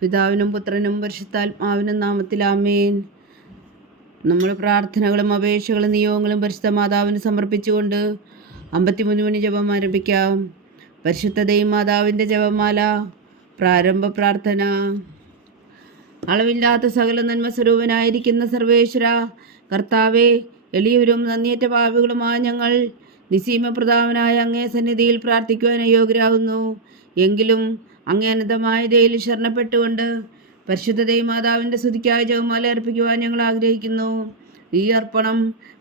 പിതാവിനും പുത്രനും പരിശുദ്ധാത്മാവിനും നാമത്തിൽ ആമേൻ. നമ്മുടെ പ്രാർത്ഥനകളും അപേക്ഷകളും നിയോഗങ്ങളും പരിശുദ്ധ മാതാവിന് സമർപ്പിച്ചുകൊണ്ട് 53 മണി ജപം ആരംഭിക്കാം. പരിശുദ്ധ ദൈവമാതാവിൻ്റെ ജപമാല. പ്രാരംഭ പ്രാർത്ഥന. അളവില്ലാത്ത സകല നന്മ സ്വരൂപനായിരിക്കുന്ന സർവേശ്വര കർത്താവെ, എളിയവരും നന്ദിയേറ്റ പാപികളുമായ ഞങ്ങൾ നിസീമപ്രതാപനായ അങ്ങേ സന്നിധിയിൽ പ്രാർത്ഥിക്കുവാൻ അയോഗ്യരാകുന്നു. എങ്കിലും അങ്ങേ അനന്തമായ ദയയിൽ ശരണപ്പെട്ടുകൊണ്ട് പരിശുദ്ധ ദൈവമാതാവിൻ്റെ സ്തുതിക്കായി ജപമാല അർപ്പിക്കുവാൻ ഞങ്ങൾ ആഗ്രഹിക്കുന്നു. ഈ അർപ്പണം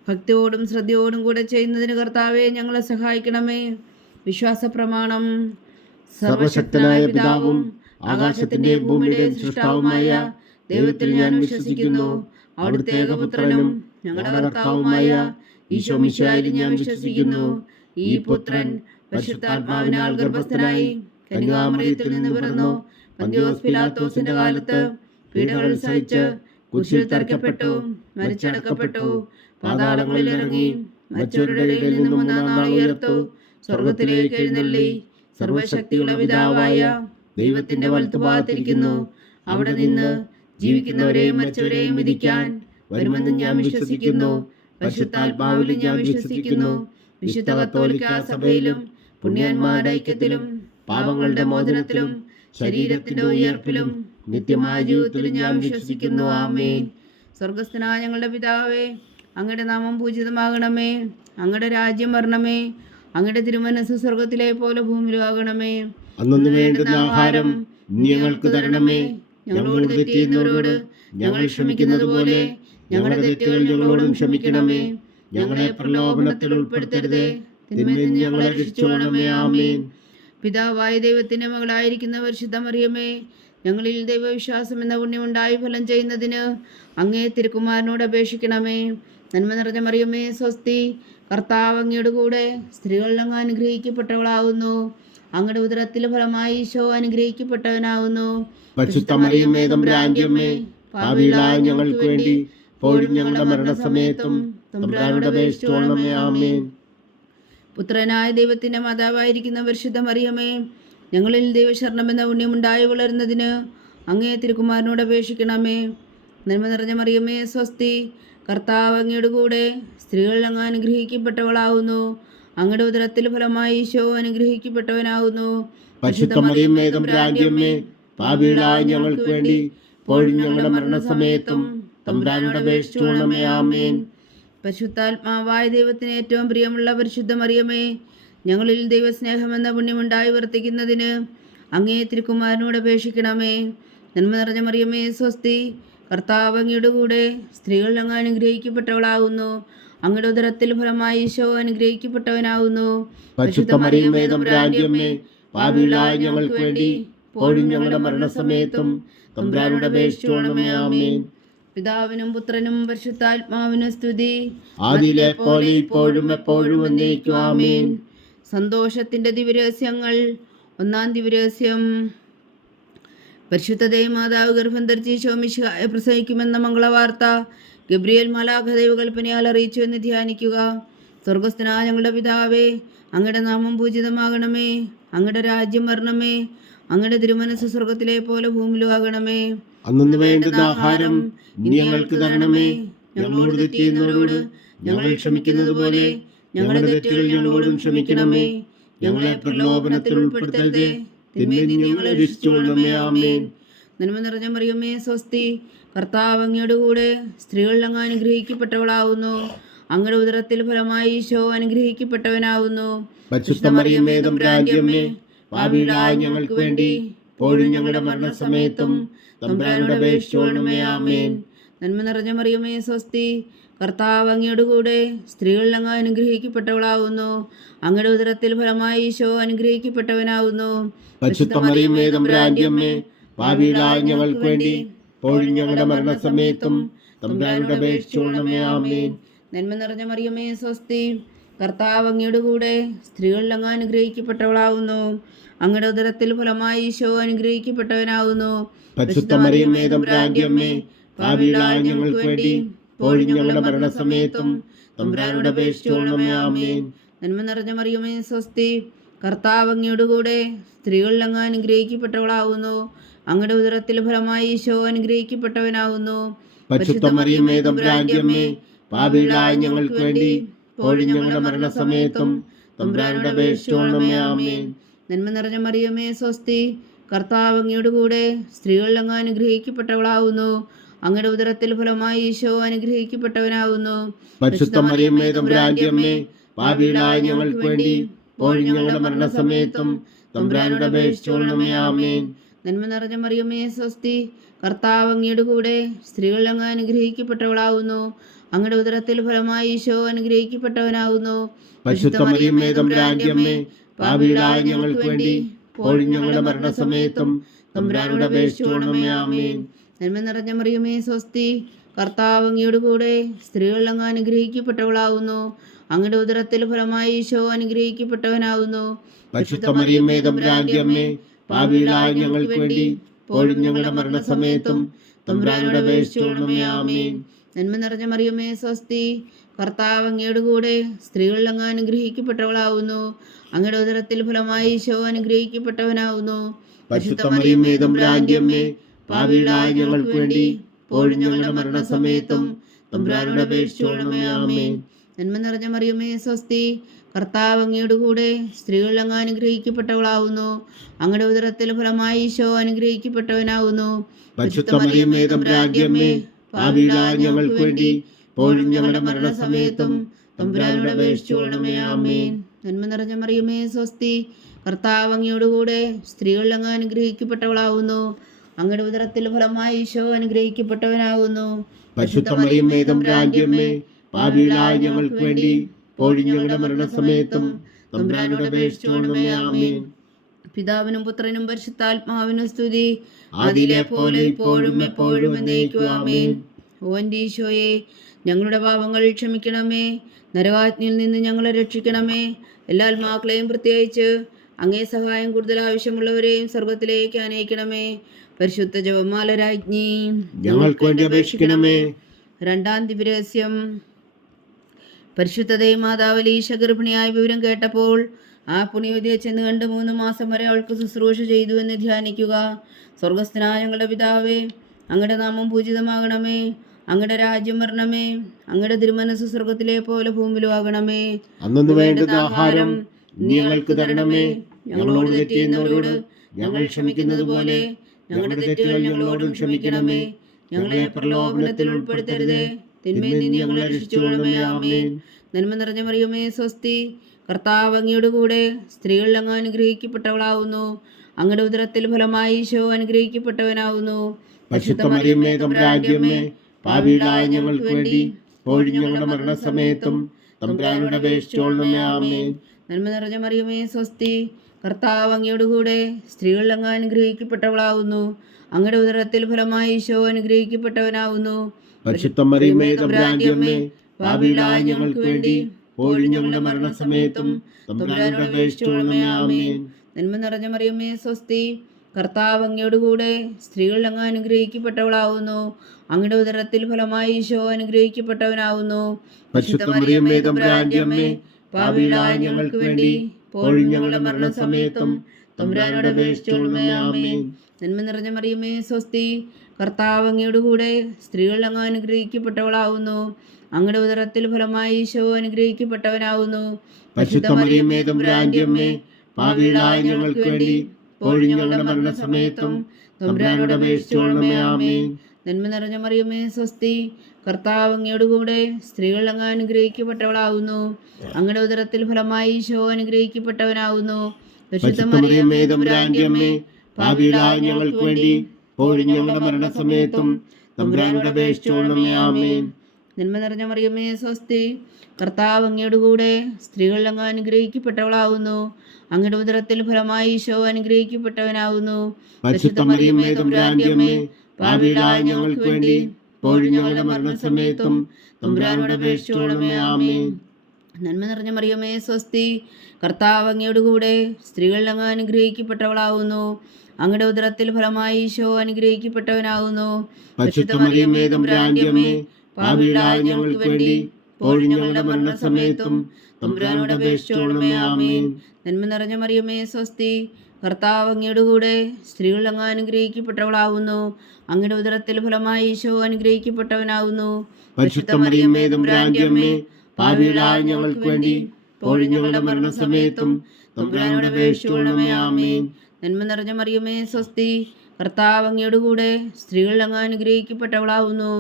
ഭക്തിയോടും ശ്രദ്ധയോടും കൂടെ ചെയ്യുന്നതിന് കർത്താവെ ഞങ്ങളെ സഹായിക്കണമേ. വിശ്വാസ പ്രമാണം. സർവശക്തനായ പിതാവും ആകാശത്തിന്റെയും ഭൂമിയുടെയും സൃഷ്ടാവുമായ ദൈവത്തിൽ ഞാൻ വിശ്വസിക്കുന്നു. അവിടുത്തെ ഏകപുത്രനും ഞങ്ങളുടെ കർത്താവുമായ ഈശോ മിശിഹായിൽ ഞാൻ വിശ്വസിക്കുന്നു. ഈ പുത്രൻ പരിശുദ്ധാത്മാവിനാൽ ഗർഭസ്ഥനായി കന്യകാമറിയത്തിൽ നിന്ന് പിറന്നു. പന്തിയോസ് പിലാത്തോസിന്റെ കാലത്ത് പീഡകൾ സഹിച്ച് കുരിശിൽ തറയ്ക്കപ്പെട്ടു, മരിച്ചടക്കപ്പെട്ടു, പാതാളങ്ങളിൽ ഇറങ്ങി, മരിച്ചവരുടെ ഇടയിൽ നിന്ന് 3-ാം നാൾ ഉയർത്തു, സ്വർഗത്തിലേക്ക് എഴുന്നള്ളി, സർവശക്തിയുള്ള പിതാവായ ദൈവത്തിന്റെ വലത്തുഭാഗത്തിരിക്കുന്നു. അവിടെ നിന്ന് ജീവിക്കുന്നവരെയും മരിച്ചവരെയും വിധിക്കാൻ വരുമെന്ന് ഞാൻ വിശ്വസിക്കുന്നു. പരിശുദ്ധാത്മാവിലും ഞാൻ വിശ്വസിക്കുന്നു. വിശുദ്ധ കത്തോലിക്കാ സഭയിലും പുണ്യന്മാരുടെ ഐക്യത്തിലും പാപങ്ങളുടെ മോചനത്തിലും ശരീരത്തിന്റെ ഉയർപ്പിലും നിത്യമായ ജീവിതത്തിലും ഞാൻ വിശ്വസിക്കുന്നു. ആമേൻ. സ്വർഗസ്ഥനായ ഞങ്ങളുടെ പിതാവേ, അങ്ങയുടെ നാമം പൂജിതമാകണമേ. അങ്ങയുടെ രാജ്യം വരണമേ. അങ്ങയുടെ തിരുമനസ്സ് സ്വർഗത്തിലെ പോലെ ഭൂമിയിലും ആകണമേ. അന്നു വേണ്ടുന്ന ആഹാരം ഞങ്ങൾക്ക് തരണമേ. ഞങ്ങളോട് തെറ്റ് ചെയ്യുന്നവരോട് ഞങ്ങൾ ക്ഷമിക്കുന്നത് പോലെ ഞങ്ങളുടെ തെറ്റുകൾ ഞങ്ങളോടും ക്ഷമിക്കണമേ. ഞങ്ങളെ പ്രലോഭനത്തിൽ ഉൾപ്പെടുത്തരുതേ, തിന്മയിൽ നിന്ന് ഞങ്ങളെ രക്ഷിച്ചുകൊള്ളണമേ. ആമേൻ. പിതാവായ ദൈവത്തിന്റെ മകളായിരിക്കുന്ന പരിശുദ്ധ മറിയമേ, ഞങ്ങളിൽ ദൈവവിശ്വാസം എന്ന പുണ്യമുണ്ടായി ഫലം ചെയ്യുന്നതിന് അങ്ങേ തിരുക്കുമാരനോട് അപേക്ഷിക്കണമേ. നന്മ നിറഞ്ഞ മറിയമേ, സ്വസ്തി. കർത്താവ് അങ്ങയുടെ കൂടെ സ്ത്രീകൾ അങ്ങ് അനുഗ്രഹിക്കപ്പെട്ടവളാകുന്നു. അങ്ങയുടെ ഉദരത്തിൽ ഫലമായി ഈശോ അനുഗ്രഹിക്കപ്പെട്ടവനാകുന്നു. പരിശുദ്ധ മറിയമേ, തമ്പുരാന്റെ അമ്മേ, പാപികളായ ഞങ്ങൾക്ക് വേണ്ടി ഇപ്പോഴും ഞങ്ങളുടെ മരണസമയത്തും തമ്പുരാനോട് അപേക്ഷിച്ചുകൊള്ളണമേ. ആമേൻ. പുത്രനായ ദൈവത്തിന്റെ മാതാവായിരിക്കുന്ന പരിശുദ്ധ മറിയമേ, ഞങ്ങളിൽ ദൈവശരണം എന്ന പുണ്യമുണ്ടായി വളരുന്നതിന് അങ്ങേ തിരുക്കുമാരനോട് അപേക്ഷിക്കണമേ. നന്മ നിറഞ്ഞ മറിയമേ, സ്വസ്തി. കർത്താവ് അങ്ങയുടെ കൂടെ സ്ത്രീകൾ അങ്ങ് അനുഗ്രഹിക്കപ്പെട്ടവളാകുന്നു. അങ്ങയുടെ ഉദരത്തിൽ ഫലമായി ഈശോ അനുഗ്രഹിക്കപ്പെട്ടവനാകുന്നു. പരിശുദ്ധ മറിയമേ, തമ്പുരാന്റെ അമ്മേ, പാപികളായ ഞങ്ങൾക്ക് വേണ്ടി ഇപ്പോഴും ഞങ്ങളുടെ മരണസമയത്തും തമ്പുരാനോട് അപേക്ഷിച്ചുകൊള്ളണമേ. ആമേൻ. പരിശുദ്ധാത്മാവായ ദൈവത്തിന് ഏറ്റവും പ്രിയമുള്ള പരിശുദ്ധ മറിയമേ, ഞങ്ങളിൽ ദൈവസ്നേഹമെന്ന പുണ്യമുണ്ടായി വർത്തിക്കുന്നതിന് അങ്ങേ തിരുക്കുമാരനോട് അപേക്ഷിക്കണമേ. നന്മ നിറഞ്ഞ മറിയമേ, സ്വസ്തി. കർത്താവ് അങ്ങയുടെ കൂടെ സ്ത്രീകൾ അങ്ങ് അനുഗ്രഹിക്കപ്പെട്ടവളാകുന്നു. അങ്ങയുടെ ഉദരത്തിൽ ഫലമായി ഈശോ അനുഗ്രഹിക്കപ്പെട്ടവനാകുന്നു. പരിശുദ്ധ മറിയമേ, തമ്പുരാന്റെ അമ്മേ, പാപികളായ ഞങ്ങൾക്ക് വേണ്ടി ഇപ്പോഴും ഞങ്ങളുടെ മരണസമയത്തും തമ്പുരാനോട് അപേക്ഷിച്ചുകൊള്ളണമേ. ആമേൻ. പിതാവിനും പുത്രനും പരിശുദ്ധാത്മാവിനും സ്തുതി, ആദിയിലെ പോലെ ഇപ്പോഴും എപ്പോഴും എന്നേക്കും. ആമേൻ. സന്തോഷത്തിന്റെ ദിവ്യരഹസ്യങ്ങൾ. 1-ാം ദിവ്യരഹസ്യം. പരിശുദ്ധ ദൈവമാതാവ് ഗർഭം ധരിച്ച് ഈശോ മിശിഹായെ പ്രസവിക്കുമെന്ന മംഗളവാർത്ത ഗബ്രിയേൽ മാലാഖ ദൈവകൽപ്പനയാൽ അറിയിച്ചു എന്ന് ധ്യാനിക്കുക. സ്വർഗസ്ഥനായ ഞങ്ങളുടെ പിതാവേ, അങ്ങയുടെ നാമം പൂജിതമാകണമേ. അങ്ങയുടെ രാജ്യം വരണമേ. അങ്ങയുടെ തിരുമനസ്സ് സ്വർഗത്തിലെ പോലെ ഭൂമിയിലും ആകണമേ. അന്നു വേണ്ടുന്ന ആഹാരം ഞങ്ങൾക്ക് തരണമേ. ഞങ്ങളോട് തെറ്റ് ചെയ്യുന്നവരോട് ഞങ്ങൾ ക്ഷമിക്കുന്നത് പോലെ ഞങ്ങളുടെ തെറ്റുകൾ ഞങ്ങളോടും ക്ഷമിക്കണമേ. ഞങ്ങളെ പ്രലോഭനത്തിൽ ഉൾപ്പെടുത്തരുതേ, തിന്മയിൽ നിന്ന് ഞങ്ങളെ രക്ഷിച്ചുകൊള്ളണമേ. ആമേൻ. നന്മ നിറഞ്ഞ മറിയമേ, സ്വസ്തി. കർത്താവ് അങ്ങയുടെ കൂടെ സ്ത്രീകൾ അങ്ങ് അനുഗ്രഹിക്കപ്പെട്ടവളാകുന്നു. അങ്ങയുടെ ഉദരത്തിൽ ഫലമായി ഈശോ അനുഗ്രഹിക്കപ്പെട്ടവനാകുന്നു. പരിശുദ്ധ മറിയമേ, തമ്പുരാന്റെ അമ്മേ, പാപികളായ ഞങ്ങൾക്ക് വേണ്ടി ഇപ്പോഴും ഞങ്ങളുടെ മരണസമയത്തും തമ്പുരാനോട് അപേക്ഷിച്ചുകൊള്ളണമേ. ആമേൻ. നന്മ നിറഞ്ഞ മറിയമേ, സ്വസ്തി. കർത്താവ് അങ്ങയുടെ കൂടെ സ്ത്രീകൾ അങ്ങ് അനുഗ്രഹിക്കപ്പെട്ടവളാകുന്നു. അങ്ങയുടെ ഉദരത്തിൽ ഫലമായി ഈശോ അനുഗ്രഹിക്കപ്പെട്ടവനാകുന്നു. പരിശുദ്ധ മറിയമേ, തമ്പുരാന്റെ അമ്മേ, പാപികളായ ഞങ്ങൾക്ക് വേണ്ടി ഇപ്പോഴും ഞങ്ങളുടെ മരണസമയത്തും തമ്പുരാനോട് അപേക്ഷിച്ചുകൊള്ളണമേ. ആമേൻ. നന്മ നിറഞ്ഞ മറിയമേ, സ്വസ്തി. കർത്താവ് അങ്ങയുടെ കൂടെ സ്ത്രീകൾ അങ്ങ് അനുഗ്രഹിക്കപ്പെട്ടവളാകുന്നു. അങ്ങയുടെ ഉദരത്തിൽ ഫലമായി ഈശോ അനുഗ്രഹിക്കപ്പെട്ടവനാകുന്നു. പരിശുദ്ധ മറിയമേ, തമ്പുരാന്റെ അമ്മേ, പാപികളായ ഞങ്ങൾക്ക് വേണ്ടി ഇപ്പോഴും ഞങ്ങളുടെ മരണസമയത്തും തമ്പുരാനോട് അപേക്ഷിച്ചുകൊള്ളണമേ. ആമേൻ. നന്മ നിറഞ്ഞ മറിയമേ, സ്വസ്തി. കർത്താവ് അങ്ങയുടെ കൂടെ സ്ത്രീകളിൽ അങ്ങ് അനുഗ്രഹിക്കപ്പെട്ടവളാകുന്നു. അങ്ങയുടെ ഉദരത്തിൽ ഫലമായി ഈശോ അനുഗ്രഹിക്കപ്പെട്ടവനാകുന്നു. പരിശുദ്ധ മറിയമേ തമ്പുരാന്റെ അമ്മേ, പാപികളായ ഞങ്ങൾക്ക് വേണ്ടി ഇപ്പോഴും ഞങ്ങളുടെ മരണസമയത്തും തമ്പുരാനോട് അപേക്ഷിച്ചുകൊള്ളണമേ. ആമേൻ. നന്മ നിറഞ്ഞ മറിയമേ സ്വസ്തി, കർത്താവ് അങ്ങയുടെ കൂടെ സ്ത്രീകളിൽ അങ്ങ് അനുഗ്രഹിക്കപ്പെട്ടവളാകുന്നു. അങ്ങയുടെ ഉദരത്തിൽ ഫലമായി ഈശോ അനുഗ്രഹിക്കപ്പെട്ടവനാകുന്നു. പരിശുദ്ധ മറിയമേ തമ്പുരാന്റെ അമ്മേ, പാപികളായ ഞങ്ങൾക്ക് വേണ്ടി ഇപ്പോഴും ഞങ്ങളുടെ മരണസമയത്തും തമ്പുരാനോട് അപേക്ഷിച്ചുകൊള്ളണമേ. ആമേൻ. നന്മ നിറഞ്ഞ മറിയമേ സ്വസ്തി, കർത്താവ് അങ്ങയുടെ കൂടെ സ്ത്രീകളിൽ അങ്ങ് അനുഗ്രഹിക്കപ്പെട്ടവളാകുന്നു. അങ്ങയുടെ ഉദരത്തിൽ ഫലമായി ഈശോ അനുഗ്രഹിക്കപ്പെട്ടവനാകുന്നു. പരിശുദ്ധ മറിയമേ തമ്പുരാന്റെ അമ്മേ, പാപികളായ ഞങ്ങൾക്ക് വേണ്ടി ഇപ്പോഴും ഞങ്ങളുടെ മരണസമയത്തും തമ്പുരാനോട് അപേക്ഷിച്ചുകൊള്ളണമേ. ആമേൻ. നന്മ നിറഞ്ഞ മറിയമേ സ്വസ്തി, കർത്താവ് അങ്ങയുടെ കൂടെ സ്ത്രീകളിൽ അങ്ങ് അനുഗ്രഹിക്കപ്പെട്ടവളാകുന്നു. അങ്ങയുടെ ഉദരത്തിൽ ഫലമായി ഈശോ അനുഗ്രഹിക്കപ്പെട്ടവനാകുന്നു. പരിശുദ്ധ മറിയമേ തമ്പുരാന്റെ അമ്മേ, പാപികളായ ഞങ്ങൾക്ക് വേണ്ടി ഇപ്പോഴും ഞങ്ങളുടെ മരണസമയത്തും തമ്പുരാനോട് അപേക്ഷിച്ചുകൊള്ളണമേ. ആമേൻ. നന്മ നിറഞ്ഞ മറിയമേ സ്വസ്തി, കർത്താവ് അങ്ങയുടെ കൂടെ സ്ത്രീകളിൽ അങ്ങ് അനുഗ്രഹിക്കപ്പെട്ടവളാകുന്നു. അങ്ങയുടെ ഉദരത്തിൽ ഫലമായി ഈശോ അനുഗ്രഹിക്കപ്പെട്ടവനാകുന്നു. പരിശുദ്ധ മറിയമേ തമ്പുരാന്റെ അമ്മേ, പാപികളായ ഞങ്ങൾക്ക് വേണ്ടി ഇപ്പോഴും ഞങ്ങളുടെ മരണസമയത്തും തമ്പുരാനോട് അപേക്ഷിച്ചുകൊള്ളണമേ. ആമേൻ. നന്മ നിറഞ്ഞ മറിയമേ സ്വസ്തി, കർത്താവ് അങ്ങയുടെ കൂടെ സ്ത്രീകളിൽ അങ്ങ് അനുഗ്രഹിക്കപ്പെട്ടവളാകുന്നു. അങ്ങയുടെ ഉദരത്തിൽ ഫലമായി ഈശോ അനുഗ്രഹിക്കപ്പെട്ടവനാകുന്നു. പരിശുദ്ധ മറിയമേ തമ്പുരാന്റെ അമ്മേ, പാപികളായ ഞങ്ങൾക്ക് വേണ്ടി ഇപ്പോഴും ഞങ്ങളുടെ മരണസമയത്തും തമ്പുരാനോട് അപേക്ഷിച്ചുകൊള്ളണമേ. ആമേൻ. നന്മ നിറഞ്ഞ മറിയമേ സ്വസ്തി, കർത്താവ് അങ്ങയുടെ കൂടെ സ്ത്രീകളിൽ അങ്ങ് അനുഗ്രഹിക്കപ്പെട്ടവളാകുന്നു. അങ്ങയുടെ ഉദരത്തിൽ ഫലമായി ഈശോ അനുഗ്രഹിക്കപ്പെട്ടവനാകുന്നു. പരിശുദ്ധ മറിയമേ തമ്പുരാന്റെ അമ്മേ, പാപികളായ ഞങ്ങൾക്ക് വേണ്ടി ഇപ്പോഴും ഞങ്ങളുടെ മരണസമയത്തും തമ്പുരാനോട് അപേക്ഷിച്ചുകൊള്ളണമേ. ആമേൻ. പിതാവിനും പുത്രനും പരിശുദ്ധാത്മാവിനും സ്തുതി, ആദിയിലെ പോലെ ഇപ്പോഴും എപ്പോഴും എന്നേക്കും. ആമേൻ. ഓ എൻ്റെ ഈശോയെ, ഞങ്ങളുടെ പാപങ്ങൾ ക്ഷമിക്കണമേ, നരകാഗ്നിയിൽ നിന്ന് ഞങ്ങളെ രക്ഷിക്കണമേ. എല്ലാ ആത്മാക്കളെയും പ്രത്യേകിച്ച് അങ്ങേ സഹായം കൂടുതൽ ആവശ്യമുള്ളവരെയും സ്വർഗത്തിലേക്ക് അനയിക്കണമേ. പരിശുദ്ധ ജപമാല രാജ്ഞി, ഞങ്ങൾക്ക് വേണ്ടി അപേക്ഷിക്കണമേ. രണ്ടാം ദിവ്യരഹസ്യം. പരിശുദ്ധ മാതാവ് ലീശ ഗർഭിണിയായ വിവരം കേട്ടപ്പോൾ ആ പുണ്യവതിയെ ചെന്ന് കണ്ട് 3 മാസം വരെ അവൾക്ക് ശുശ്രൂഷ ചെയ്തു എന്ന് ധ്യാനിക്കുക. സ്വർഗസ്ഥനായ ഞങ്ങളുടെ പിതാവേ, അങ്ങയുടെ നാമം പൂജിതമാകണമേ. അങ്ങയുടെ രാജ്യം വരണമേ. അങ്ങയുടെ തിരുമനസ് സ്വർഗത്തിലെ പോലെ ഭൂമിയിലും ആകണമേ. അന്നു വേണ്ടുന്ന ആഹാരം ഞങ്ങൾക്ക് തരണമേ. ഞങ്ങളോട് തെറ്റ് ചെയ്യുന്നവരോട് ഞങ്ങൾ ക്ഷമിക്കുന്നത് പോലെ ഞങ്ങളുടെ തെറ്റുകൾ ഞങ്ങളോടും ക്ഷമിക്കണമേ. ഞങ്ങളെ പ്രലോഭനത്തിൽ ഉൾപ്പെടുത്തരുതേ, തിന്മയിൽ നിന്ന് ഞങ്ങളെ രക്ഷിച്ചുകൊള്ളണമേ. ആമേൻ. നന്മ നിറഞ്ഞ മറിയമേ സ്വസ്തി, കർത്താവ് അങ്ങയുടെ കൂടെ സ്ത്രീകളിൽ അങ്ങ് അനുഗ്രഹിക്കപ്പെട്ടവളാകുന്നു. അങ്ങയുടെ ഉദരത്തിൽ ഫലമായി ഈശോ അനുഗ്രഹിക്കപ്പെട്ടവനാകുന്നു. പരിശുദ്ധ മറിയമേ തമ്പുരാന്റെ അമ്മേ, പാപികളായ ഞങ്ങൾക്ക് വേണ്ടി ഇപ്പോഴും ഞങ്ങളുടെ മരണസമയത്തും തമ്പുരാനോട് അപേക്ഷിച്ചുകൊള്ളണമേ. ആമേൻ. നന്മ നിറഞ്ഞ മറിയമേ സ്വസ്തി, കർത്താവ് അങ്ങയുടെ കൂടെ സ്ത്രീകളിൽ അങ്ങ് അനുഗ്രഹിക്കപ്പെട്ടവളാകുന്നു. അങ്ങയുടെ ഉദരത്തിൽ ഫലമായി ഈശോ അനുഗ്രഹിക്കപ്പെട്ടവനാകുന്നു. പരിശുദ്ധ മറിയമേ തമ്പുരാന്റെ അമ്മേ, പാപികളായ ഞങ്ങൾക്ക് വേണ്ടി ഇപ്പോഴും ഞങ്ങളുടെ മരണസമയത്തും തമ്പുരാനോട് അപേക്ഷിച്ചുകൊള്ളണമേ. ആമേൻ. നന്മ നിറഞ്ഞ മറിയമേ സ്വസ്തി, കർത്താവ് അങ്ങയുടെ കൂടെ സ്ത്രീകളിൽ അങ്ങ് അനുഗ്രഹിക്കപ്പെട്ടവളാകുന്നു. അങ്ങയുടെ ഉദരത്തിൽ ഫലമായി ഈശോ അനുഗ്രഹിക്കപ്പെട്ടവനാകുന്നു. പരിശുദ്ധ മറിയമേ തമ്പുരാന്റെ അമ്മേ, പാപികളായ ഞങ്ങൾക്ക് വേണ്ടി ഇപ്പോഴും ഞങ്ങളുടെ മരണസമയത്തും തമ്പുരാനോട് അപേക്ഷിച്ചുകൊള്ളണമേ. ആമേൻ. നന്മ നിറഞ്ഞ മറിയമേ സ്വസ്തി, കർത്താവ് അങ്ങയുടെ കൂടെ സ്ത്രീകളിൽ അങ്ങ് അനുഗ്രഹിക്കപ്പെട്ടവളാകുന്നു. അങ്ങയുടെ ഉദരത്തിൽ ഫലമായി ഈശോ അനുഗ്രഹിക്കപ്പെട്ടവനാകുന്നു. പരിശുദ്ധ മറിയമേ തമ്പുരാന്റെ അമ്മേ, പാപികളായ ഞങ്ങൾക്ക് വേണ്ടി ഇപ്പോഴും ഞങ്ങളുടെ മരണസമയത്തും തമ്പുരാനോട് അപേക്ഷിച്ചുകൊള്ളണമേ. ആമേൻ. നന്മ നിറഞ്ഞ മറിയമേ സ്വസ്തി, കർത്താവ് അങ്ങയുടെ കൂടെ സ്ത്രീകളിൽ അങ്ങ് അനുഗ്രഹിക്കപ്പെട്ടവളാകുന്നു. അങ്ങയുടെ ഉദരത്തിൽ ഫലമായി ഈശോ അനുഗ്രഹിക്കപ്പെട്ടവനാകുന്നു. പരിശുദ്ധ മറിയമേ തമ്പുരാന്റെ അമ്മേ, പാപികളായ ഞങ്ങൾക്ക് വേണ്ടി ഇപ്പോഴും ഞങ്ങളുടെ മരണസമയത്തും തമ്പുരാനോട് അപേക്ഷിച്ചുകൊള്ളണമേ. ആമേൻ. നന്മ നിറഞ്ഞ മറിയമേ സ്വസ്തി, കർത്താവ് അങ്ങയുടെ കൂടെ സ്ത്രീകളിൽ അങ്ങ് അനുഗ്രഹിക്കപ്പെട്ടവളാകുന്നു. അങ്ങയുടെ ഉദരത്തിൽ ഫലമായി ഈശോ അനുഗ്രഹിക്കപ്പെട്ടവനാകുന്നു. പരിശുദ്ധ മറിയമേ തമ്പുരാന്റെ അമ്മേ, പാപികളായ ഞങ്ങൾക്ക് വേണ്ടി ഇപ്പോഴും ഞങ്ങളുടെ മരണസമയത്തും തമ്പുരാനോട് അപേക്ഷിച്ചുകൊള്ളണമേ. ആമേൻ. നന്മ നിറഞ്ഞ മറിയമേ സ്വസ്തി, കർത്താവ് അങ്ങയുടെ കൂടെ സ്ത്രീകളിൽ അങ്ങ് അനുഗ്രഹിക്കപ്പെട്ടവളാകുന്നു. അങ്ങയുടെ ഉദരത്തിൽ ഫലമായി ഈശോ അനുഗ്രഹിക്കപ്പെട്ടവനാകുന്നു. പരിശുദ്ധ മറിയമേ തമ്പുരാന്റെ അമ്മേ, പാപികളായ ഞങ്ങൾക്ക് വേണ്ടി ഇപ്പോഴും ഞങ്ങളുടെ മരണസമയത്തും തമ്പുരാനോട് അപേക്ഷിച്ചുകൊള്ളണമേ. ആമേൻ. നന്മ നിറഞ്ഞ മറിയമേ സ്വസ്തി, കർത്താവ് അങ്ങയുടെ കൂടെ സ്ത്രീകൾ അങ്ങ് അനുഗ്രഹിക്കപ്പെട്ടവളാവുന്നു. അങ്ങയുടെ ഉദരത്തിൽ ഫലമായി ഈശോ അനുഗ്രഹിക്കപ്പെട്ടവനാവുന്നു. പരിശുദ്ധ മറിയമേ തമ്പുരാന്റെ അമ്മേ, പാപികളായ ഞങ്ങൾക്ക് വേണ്ടി ഇപ്പോഴും ഞങ്ങളുടെ മരണസമയത്തും തമ്പുരാനോട് അപേക്ഷിച്ചുകൊള്ളണമേ. ആമേൻ. നന്മ നിറഞ്ഞ മറിയമേ സ്വസ്തി, കർത്താവ് അങ്ങയുടെ കൂടെ സ്ത്രീകൾ അങ്ങ് അനുഗ്രഹിക്കപ്പെട്ടവളാവുന്നു.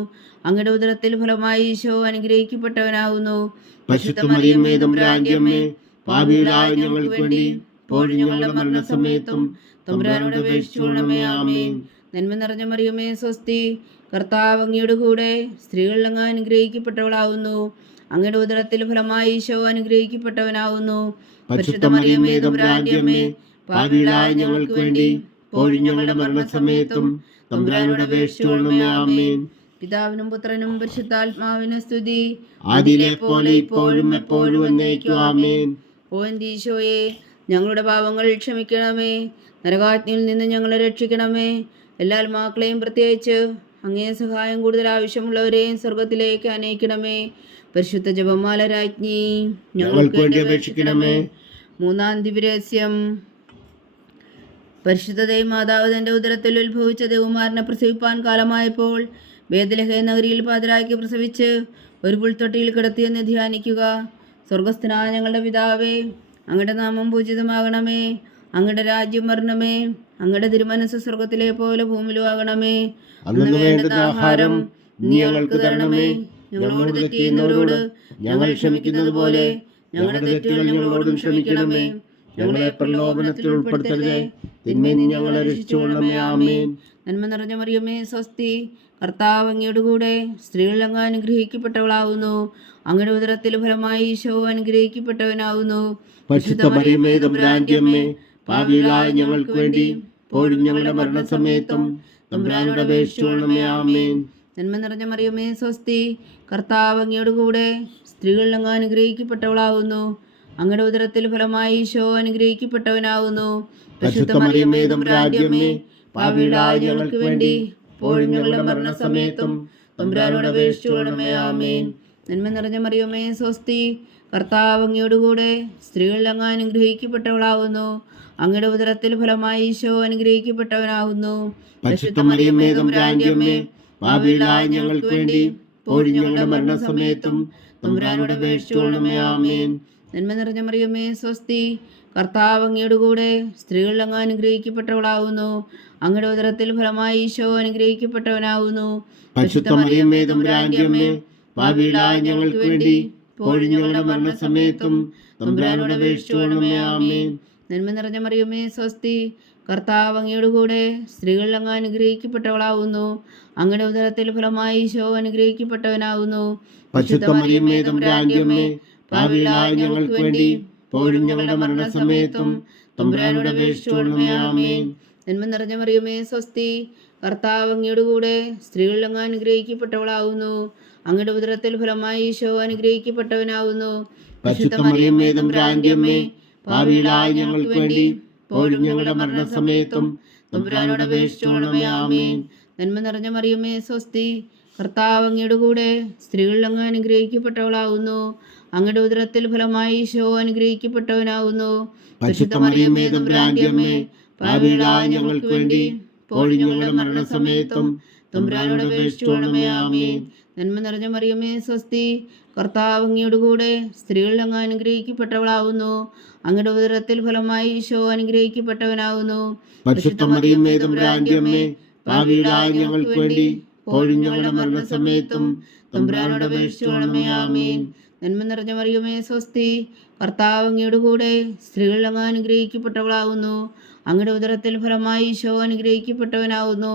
അങ്ങയുടെ ഉദരത്തിൽ ഫലമായി ഈശോ അനുഗ്രഹിക്കപ്പെട്ടവനാവുന്നു. പരിശുദ്ധ മറിയമേ തമ്പുരാന്റെ അമ്മേ, പാപികളായ ഞങ്ങൾക്ക് വേണ്ടി ഇപ്പോഴും ഞങ്ങളുടെ മരണസമയത്തും തമ്പുരാനോട് അപേക്ഷിച്ചുകൊള്ളണമേ. ആമേൻ. നന്മ നിറഞ്ഞ മറിയമേ സ്വസ്തി, കർത്താവ് അങ്ങയുടെ കൂടെ സ്ത്രീകൾ അങ്ങ് അനുഗ്രഹിക്കപ്പെട്ടവളാവുന്നു. അങ്ങയുടെ ഉദരത്തിൽ ഫലമായി ഈശോ അനുഗ്രഹിക്കപ്പെട്ടവനാവുന്നു. പരിശുദ്ധ മറിയമേ തമ്പുരാന്റെ അമ്മേ, പാപികളായ ഞങ്ങൾക്ക് വേണ്ടി ഇപ്പോഴും ഞങ്ങളുടെ മരണസമയത്തും തമ്പുരാനോട് അപേക്ഷിച്ചുകൊള്ളണമേ. ആമേൻ. പിതാവിനും പുത്രനും പരിശുദ്ധാത്മാവിനും സ്തുതി, ആദിയിലെ പോലെ ഇപ്പോഴും എപ്പോഴും എന്നേക്കും. ആമേൻ. ഓ എൻ്റെ ഈശോയെ, ഞങ്ങളുടെ പാപങ്ങൾ ക്ഷമിക്കണമേ, നരകാഗ്നിയിൽ നിന്ന് ഞങ്ങളെ രക്ഷിക്കണമേ. എല്ലാ ആത്മാക്കളെയും പ്രത്യേകിച്ച് അങ്ങേ സഹായം കൂടുതൽ ആവശ്യമുള്ളവരെയും സ്വർഗത്തിലേക്ക് അനയിക്കണമേ. പരിശുദ്ധ ജപമാല രാജ്ഞി, ഞങ്ങൾക്ക് വേണ്ടി അപേക്ഷിക്കണമേ. മൂന്നാം ദിവ്യരഹസ്യം. പരിശുദ്ധ ദൈവമാതാവ് തൻ്റെ ഉദരത്തിൽ ഉത്ഭവിച്ച ദേവകുമാരനെ പ്രസവിപ്പാൻ കാലമായപ്പോൾ ബേത്ലഹേം നഗരിയിൽ പാതിരായ്ക്ക് പ്രസവിച്ച് ഒരു പുൽത്തൊട്ടിയിൽ കിടത്തിയെന്ന് ധ്യാനിക്കുക. സ്വർഗസ്ഥനായ ഞങ്ങളുടെ പിതാവേ, അങ്ങയുടെ നാമം പൂജിതമാകണമേ. അങ്ങയുടെ രാജ്യം വരണമേ. അങ്ങയുടെ തിരുമനസ് സ്വർഗത്തിലെ പോലെ ഭൂമിയിലും ആകണമേ. അന്നു വേണ്ടുന്ന ആഹാരം നീ ഞങ്ങൾക്ക് തരണമേ. ഞങ്ങളോട് തെറ്റ് ചെയ്യുന്നവരോട് ഞങ്ങൾ ക്ഷമിക്കുന്നത് പോലെ ഞങ്ങളുടെ തെറ്റുകൾ ഞങ്ങളോടും ക്ഷമിക്കണമേ. ഞങ്ങളെ പ്രലോഭനത്തിൽ ഉൾപ്പെടുത്തരുതേ, തിന്മയിൽ നിന്ന് ഞങ്ങളെ രക്ഷിച്ചുകൊള്ളണമേ. ആമേൻ. നന്മ നിറഞ്ഞ മറിയമേ സ്വസ്തി, കർത്താവ് അങ്ങയുടെ കൂടെ സ്ത്രീകൾ അങ്ങ് അനുഗ്രഹിക്കപ്പെട്ടവളാവുന്നു. അങ്ങയുടെ ഉദരത്തിൽ ഫലമായി ഈശോ അനുഗ്രഹിക്കപ്പെട്ടവനാവുന്നു. പരിശുദ്ധ മറിയമേ തമ്പുരാന്റെ അമ്മേ, പാപികളായ ഞങ്ങൾക്ക് വേണ്ടി ഇപ്പോഴും ഞങ്ങളുടെ മരണസമയത്തും തമ്പുരാനോട് അപേക്ഷിച്ചുകൊള്ളണമേ. ആമേൻ. നന്മ നിറഞ്ഞ മറിയമേ സ്വസ്തി, കർത്താവ് അങ്ങയുടെ കൂടെ സ്ത്രീകൾ അങ്ങ് അനുഗ്രഹിക്കപ്പെട്ടവളാവുന്നു. അങ്ങയുടെ ഉദരത്തിൽ ഫലമായി ഈശോ അനുഗ്രഹിക്കപ്പെട്ടവനാവുന്നു. പരിശുദ്ധ മറിയമേ തമ്പുരാന്റെ അമ്മേ, പാപികളായ ഞങ്ങൾക്ക് വേണ്ടി ഇപ്പോഴും ഞങ്ങളുടെ മരണസമയത്തും തമ്പുരാനോട് അപേക്ഷിച്ചുകൊള്ളണമേ. ആമേൻ. നന്മ നിറഞ്ഞ മറിയമേ സ്വസ്തി, കർത്താവ് അങ്ങയുടെ കൂടെ സ്ത്രീകൾ അങ്ങ് അനുഗ്രഹിക്കപ്പെട്ടവളാവുന്നു. അങ്ങയുടെ ഉദരത്തിൽ ഫലമായി ഈശോ അനുഗ്രഹിക്കപ്പെട്ടവനാവുന്നു. പരിശുദ്ധ മറിയമേ തമ്പുരാന്റെ അമ്മേ, പാപികളായ ഞങ്ങൾക്ക് വേണ്ടി ഇപ്പോഴും ഞങ്ങളുടെ മരണസമയത്തും തമ്പുരാനോട് അപേക്ഷിച്ചുകൊള്ളണമേ. ആമേൻ. നന്മ നിറഞ്ഞ മറിയമേ സ്വസ്തി, കർത്താവ് അങ്ങയുടെ കൂടെ സ്ത്രീകൾ അങ്ങ് അനുഗ്രഹിക്കപ്പെട്ടവളാവുന്നു. അങ്ങയുടെ ഉദരത്തിൽ ഫലമായി ഈശോ അനുഗ്രഹിക്കപ്പെട്ടവനാവുന്നു. പരിശുദ്ധ മറിയമേ തമ്പുരാന്റെ അമ്മേ, പാപികളായ ഞങ്ങൾക്ക് വേണ്ടി ഇപ്പോഴും ഞങ്ങളുടെ മരണസമയത്തും തമ്പുരാനോട് അപേക്ഷിച്ചുകൊള്ളണമേ. ആമേൻ. നന്മ നിറഞ്ഞ മറിയമേ സ്വസ്തി, കർത്താവ് അങ്ങയുടെ കൂടെ സ്ത്രീകൾ അങ്ങ് അനുഗ്രഹിക്കപ്പെട്ടവളാവുന്നു. അങ്ങയുടെ ഉദരത്തിൽ ഫലമായി ഈശോ അനുഗ്രഹിക്കപ്പെട്ടവനാവുന്നു. പരിശുദ്ധ മറിയമേ തമ്പുരാന്റെ അമ്മേ, പാപികളായ ഞങ്ങൾക്ക് വേണ്ടി ഇപ്പോഴും ഞങ്ങളുടെ മരണസമയത്തും തമ്പുരാനോട് അപേക്ഷിച്ചുകൊള്ളണമേ. ആമേൻ. നന്മ നിറഞ്ഞ മറിയമേ സ്വസ്തി, കർത്താവ് അങ്ങയുടെ കൂടെ സ്ത്രീകൾ അങ്ങ് അനുഗ്രഹിക്കപ്പെട്ടവളാവുന്നു. അങ്ങയുടെ ഉദരത്തിൽ ഫലമായി ഈശോ അനുഗ്രഹിക്കപ്പെട്ടവനാവുന്നു. പരിശുദ്ധ മറിയമേ തമ്പുരാന്റെ അമ്മേ, പാപികളായ ഞങ്ങൾക്ക് വേണ്ടി ഇപ്പോഴും ഞങ്ങളുടെ മരണസമയത്തും തമ്പുരാനോട് അപേക്ഷിച്ചുകൊള്ളണമേ. ആമേൻ. നന്മ നിറഞ്ഞ മറിയമേ സ്വസ്തി, കർത്താവ് അങ്ങയുടെ കൂടെ സ്ത്രീകൾ അങ്ങ് അനുഗ്രഹിക്കപ്പെട്ടവളാവുന്നു. അങ്ങയുടെ ഉദരത്തിൽ ഫലമായി ഈശോ അനുഗ്രഹിക്കപ്പെട്ടവനാവുന്നു. പരിശുദ്ധ മറിയമേ തമ്പുരാന്റെ അമ്മേ, പാപികളായ ഞങ്ങൾക്ക് വേണ്ടി ഇപ്പോഴും ഞങ്ങളുടെ മരണസമയത്തും തമ്പുരാനോട് അപേക്ഷിച്ചുകൊള്ളണമേ. ആമേൻ. നന്മ നിറഞ്ഞ മറിയമേ സ്വസ്തി, കർത്താവ് അങ്ങയുടെ കൂടെ സ്ത്രീകൾ അങ്ങ് അനുഗ്രഹിക്കപ്പെട്ടവളാവുന്നു. അങ്ങയുടെ ഉദരത്തിൽ ഫലമായി ഈശോ അനുഗ്രഹിക്കപ്പെട്ടവനാവുന്നു. പരിശുദ്ധ മറിയമേ തമ്പുരാന്റെ അമ്മേ, പാപികളായ ഞങ്ങൾക്ക് വേണ്ടി ഇപ്പോഴും ഞങ്ങളുടെ മരണസമയത്തും തമ്പുരാനോട് അപേക്ഷിച്ചുകൊള്ളണമേ. ആമേൻ. നന്മ നിറഞ്ഞ മറിയമേ സ്വസ്തി, കർത്താവ് അങ്ങയുടെ കൂടെ സ്ത്രീകൾ അങ്ങ് അനുഗ്രഹിക്കപ്പെട്ടവളാവുന്നു. അങ്ങയുടെ ഉദരത്തിൽ ഫലമായി ഈശോ അനുഗ്രഹിക്കപ്പെട്ടവനാവുന്നു.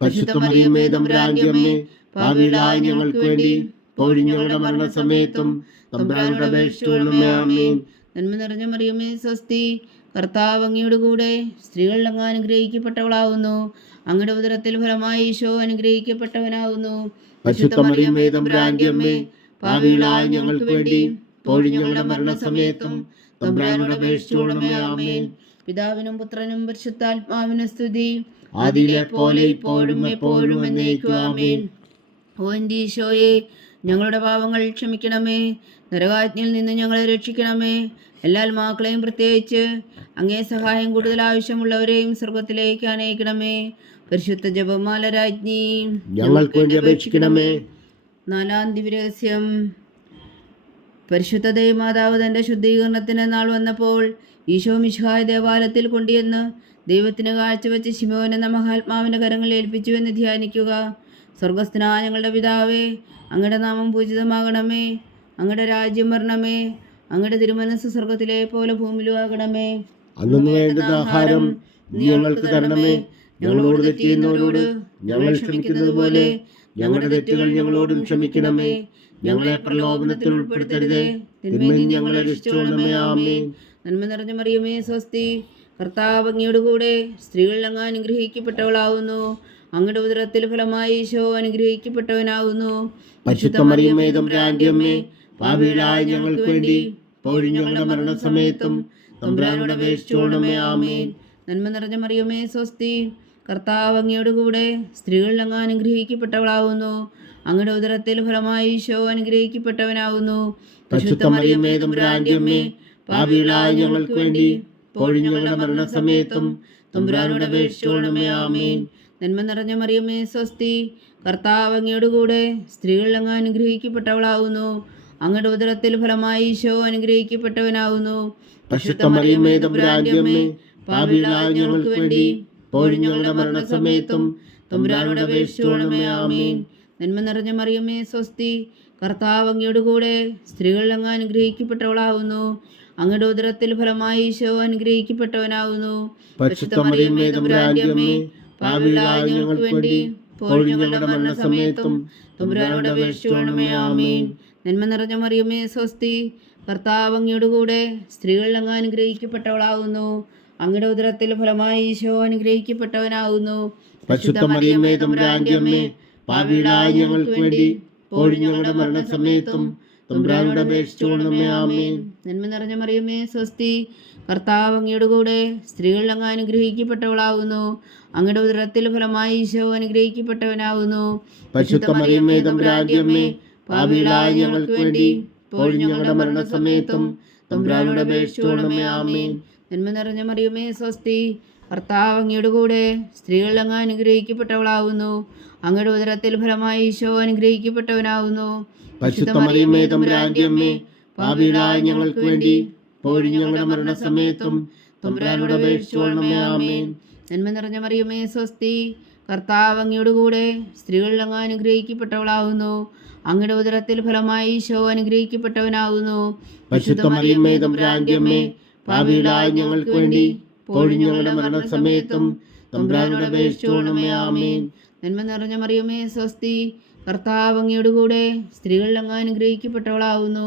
പരിശുദ്ധ മറിയമേ തമ്പുരാന്റെ അമ്മേ, പാപികളായ ഞങ്ങൾക്ക് വേണ്ടി ഇപ്പോഴും ഞങ്ങളുടെ മരണസമയത്തും തമ്പുരാനോട് അപേക്ഷിച്ചുകൊള്ളണമേ. ആമേൻ. നന്മ നിറഞ്ഞ മറിയമേ സ്വസ്തി, കർത്താവ് അങ്ങയുടെ കൂടെ സ്ത്രീകൾ അങ്ങ് അനുഗ്രഹിക്കപ്പെട്ടവളാവുന്നു. അങ്ങയുടെ ഉദരത്തിൽ ഫലമായി ഈശോ അനുഗ്രഹിക്കപ്പെട്ടവനാവുന്നു. പരിശുദ്ധ മറിയമേ തമ്പുരാന്റെ അമ്മേ, പാപികളായ ഞങ്ങൾക്ക് വേണ്ടി ഇപ്പോഴും ഞങ്ങളുടെ മരണസമയത്തും തമ്പുരാനോട് അപേക്ഷിച്ചുകൊള്ളണമേ. ആമേൻ. പിതാവിനും പുത്രനും പരിശുദ്ധാത്മാവിനും സ്തുതി, ആദിയിലെ പോലെ ഇപ്പോഴും എപ്പോഴും എന്നേക്കും. ആമേൻ. ഓ എൻ്റെ ഈശോയെ, ഞങ്ങളുടെ പാപങ്ങൾ ക്ഷമിക്കണമേ. നരകാജ്ഞയിൽ നിന്ന് ഞങ്ങളെ രക്ഷിക്കണമേ. എല്ലാ ആത്മാക്കളെയും പ്രത്യേകിച്ച് അങ്ങേ സഹായം കൂടുതൽ ആവശ്യമുള്ളവരെയും സ്വർഗത്തിലേക്ക് അനയിക്കണമേ. പരിശുദ്ധ ജപമാല രാജ്ഞി ഞങ്ങൾക്ക് വേണ്ടി അപേക്ഷിക്കണമേ. 4-ാം ദിവ്യരഹസ്യം. പരിശുദ്ധ ദൈവമാതാവ് തൻ്റെ ശുദ്ധീകരണത്തിന് നാൾ വന്നപ്പോൾ ഈശോ മിശിഹായ ദേവാലയത്തിൽ കൊണ്ടുവന്ന് ദൈവത്തിന് കാഴ്ചവെച്ച് ശിമോൻ എന്ന മഹാത്മാവിൻ്റെ കരങ്ങളിൽ ഏൽപ്പിച്ചുവെന്ന് ധ്യാനിക്കുക. സ്വർഗസ്ഥനായ ഞങ്ങളുടെ പിതാവേ, അങ്ങയുടെ നാമം പൂജിതമാകണമേ. അങ്ങയുടെ രാജ്യം വരണമേ. അങ്ങയുടെ തിരുമനസ്സ് സ്വർഗത്തിലെ പോലെ ഭൂമിയിലും ആകണമേ. അന്നു വേണ്ടുന്ന ആഹാരം നീ ഞങ്ങൾക്ക് തരണമേ. ഞങ്ങളോട് തെറ്റ് ചെയ്യുന്നവരോട് ഞങ്ങൾ ക്ഷമിക്കുന്നത് പോലെ ഞങ്ങളുടെ തെറ്റുകൾ ഞങ്ങളോടും ക്ഷമിക്കണമേ. ഞങ്ങളെ പ്രലോഭനത്തിൽ ഉൾപ്പെടുത്തരുതേ, തിന്മയിൽ ഞങ്ങളെ രക്ഷിച്ചുകൊള്ളണമേ. ആമേൻ. നന്മ നിറഞ്ഞ മറിയമേ, സ്വസ്തി. കർത്താവ് അങ്ങയോട് കൂടെ സ്ത്രീകളിൽ അങ്ങ് അനുഗ്രഹിക്കപ്പെട്ടവളാവുന്നു. അങ്ങയുടെ ഉദരത്തിൽ ഫലമായി ഈശോ അനുഗ്രഹിക്കപ്പെട്ടവനാവുന്നു. പരിശുദ്ധ മറിയമേ, തമ്പുരാന്റെ അമ്മേ, പാപികളായ ഞങ്ങൾക്ക് വേണ്ടി ഇപ്പോഴും ഞങ്ങളുടെ മരണസമയത്തും തമ്പുരാനോട് അപേക്ഷിച്ചുകൊള്ളണമേ. ആമേൻ. നന്മ നിറഞ്ഞ മറിയമേ, സ്വസ്തി. കർത്താവ് അങ്ങയോട് കൂടെ സ്ത്രീകളിൽ അങ്ങ് അനുഗ്രഹിക്കപ്പെട്ടവളാവുന്നു. അങ്ങയുടെ ഉദരത്തിൽ ഫലമായി ഈശോ അനുഗ്രഹിക്കപ്പെട്ടവനാവുന്നു. പരിശുദ്ധ മറിയമേ, തമ്പുരാന്റെ അമ്മേ, പാപികളായ ഞങ്ങൾക്ക് വേണ്ടി ഇപ്പോഴും ഞങ്ങളുടെ മരണസമയത്തും തമ്പുരാനോട് അപേക്ഷിച്ചുകൊള്ളണമേ. ആമേൻ. നന്മ നിറഞ്ഞ മറിയമേ, സ്വസ്തി. കർത്താവ് അങ്ങയോട് കൂടെ സ്ത്രീകളിൽ അങ്ങ് അനുഗ്രഹിക്കപ്പെട്ടവളാവുന്നു. അങ്ങയുടെ ഉദരത്തിൽ ഫലമായി ഈശോ അനുഗ്രഹിക്കപ്പെട്ടവനാവുന്നു. പരിശുദ്ധ മറിയമേ, തമ്പുരാന്റെ അമ്മേ, പാപികളായ ഞങ്ങൾക്ക് വേണ്ടി ഇപ്പോഴും ഞങ്ങളുടെ മരണസമയത്തും തമ്പുരാനോട് അപേക്ഷിച്ചുകൊള്ളണമേ. ആമേൻ. നന്മ നിറഞ്ഞ മറിയമേ, സ്വസ്തി. കർത്താവ് അങ്ങയോട് കൂടെ സ്ത്രീകളിൽ അങ്ങ് അനുഗ്രഹിക്കപ്പെട്ടവളാവുന്നു. അങ്ങയുടെ ഉദരത്തിൽ ഫലമായി ഈശോ അനുഗ്രഹിക്കപ്പെട്ടവനാവുന്നു. പരിശുദ്ധ മറിയമേ, തമ്പുരാന്റെ അമ്മേ, പാപികളായ ഞങ്ങൾക്ക് വേണ്ടി ഇപ്പോഴും ഞങ്ങളുടെ മരണസമയത്തും തമ്പുരാനോട് അപേക്ഷിച്ചുകൊള്ളണമേ. ആമേൻ. നന്മ നിറഞ്ഞ മറിയമേ, സ്വസ്തി. കർത്താവ് അങ്ങയോട് കൂടെ സ്ത്രീകളിൽ അങ്ങ് അനുഗ്രഹിക്കപ്പെട്ടവളാവുന്നു. അങ്ങയുടെ ഉദരത്തിൽ ഫലമായി ഈശോ അനുഗ്രഹിക്കപ്പെട്ടവനാവുന്നു. പരിശുദ്ധ മറിയമേ, തമ്പുരാന്റെ അമ്മേ, പാപികളായ ഞങ്ങൾക്ക് വേണ്ടി ഇപ്പോഴും ഞങ്ങളുടെ മരണസമയത്തും തമ്പുരാനോട് അപേക്ഷിച്ചുകൊള്ളണമേ. ആമേൻ. നന്മ നിറഞ്ഞ മറിയമേ, സ്വസ്തി. കർത്താവ് അങ്ങയോട് കൂടെ സ്ത്രീകളിൽ അങ്ങ് അനുഗ്രഹിക്കപ്പെട്ടവളാവുന്നു. അങ്ങയുടെ ഉദരത്തിൽ ഫലമായി ഈശോ അനുഗ്രഹിക്കപ്പെട്ടവനാവുന്നു. പരിശുദ്ധ മറിയമേ, തമ്പുരാന്റെ അമ്മേ, പാപികളായ ഞങ്ങൾക്ക് വേണ്ടി ഇപ്പോഴും ഞങ്ങളുടെ മരണസമയത്തും തമ്പുരാനോട് അപേക്ഷിച്ചുകൊള്ളണമേ. ആമേൻ. നന്മ നിറഞ്ഞ മറിയമേ, സ്വസ്തി. കർത്താവ് അങ്ങയോട് കൂടെ സ്ത്രീകളിൽ അങ്ങ് അനുഗ്രഹിക്കപ്പെട്ടവളാവുന്നു. അങ്ങയുടെ ഉദരത്തിൽ ഫലമായി ഈശോ അനുഗ്രഹിക്കപ്പെട്ടവനാവുന്നു. പരിശുദ്ധ മറിയമേ, തമ്പുരാന്റെ അമ്മേ, പാപികളായ ഞങ്ങൾക്ക് വേണ്ടി ഇപ്പോഴും ഞങ്ങളുടെ മരണസമയത്തും തമ്പുരാനോട് അപേക്ഷിച്ചുകൊള്ളണമേ. ആമേൻ. നന്മ നിറഞ്ഞ മറിയമേ, സ്വസ്തി. കർത്താവ് അങ്ങയോട് കൂടെ സ്ത്രീകളിൽ അങ്ങ് അനുഗ്രഹിക്കപ്പെട്ടവളാവുന്നു. അങ്ങയുടെ ഉദരത്തിൽ ഫലമായി ഈശോ അനുഗ്രഹിക്കപ്പെട്ടവനാവുന്നു. പരിശുദ്ധ മറിയമേ, തമ്പുരാന്റെ അമ്മേ, പാപികളായ ഞങ്ങൾക്ക് വേണ്ടി ഇപ്പോഴും ഞങ്ങളുടെ മരണസമയത്തും തമ്പുരാനോട് അപേക്ഷിച്ചുകൊള്ളണമേ. ആമേൻ. നന്മ നിറഞ്ഞ മറിയമേ, സ്വസ്തി. കർത്താവ് അങ്ങയോട് കൂടെ സ്ത്രീകളിൽ അങ്ങ് അനുഗ്രഹിക്കപ്പെട്ടവളാവുന്നു.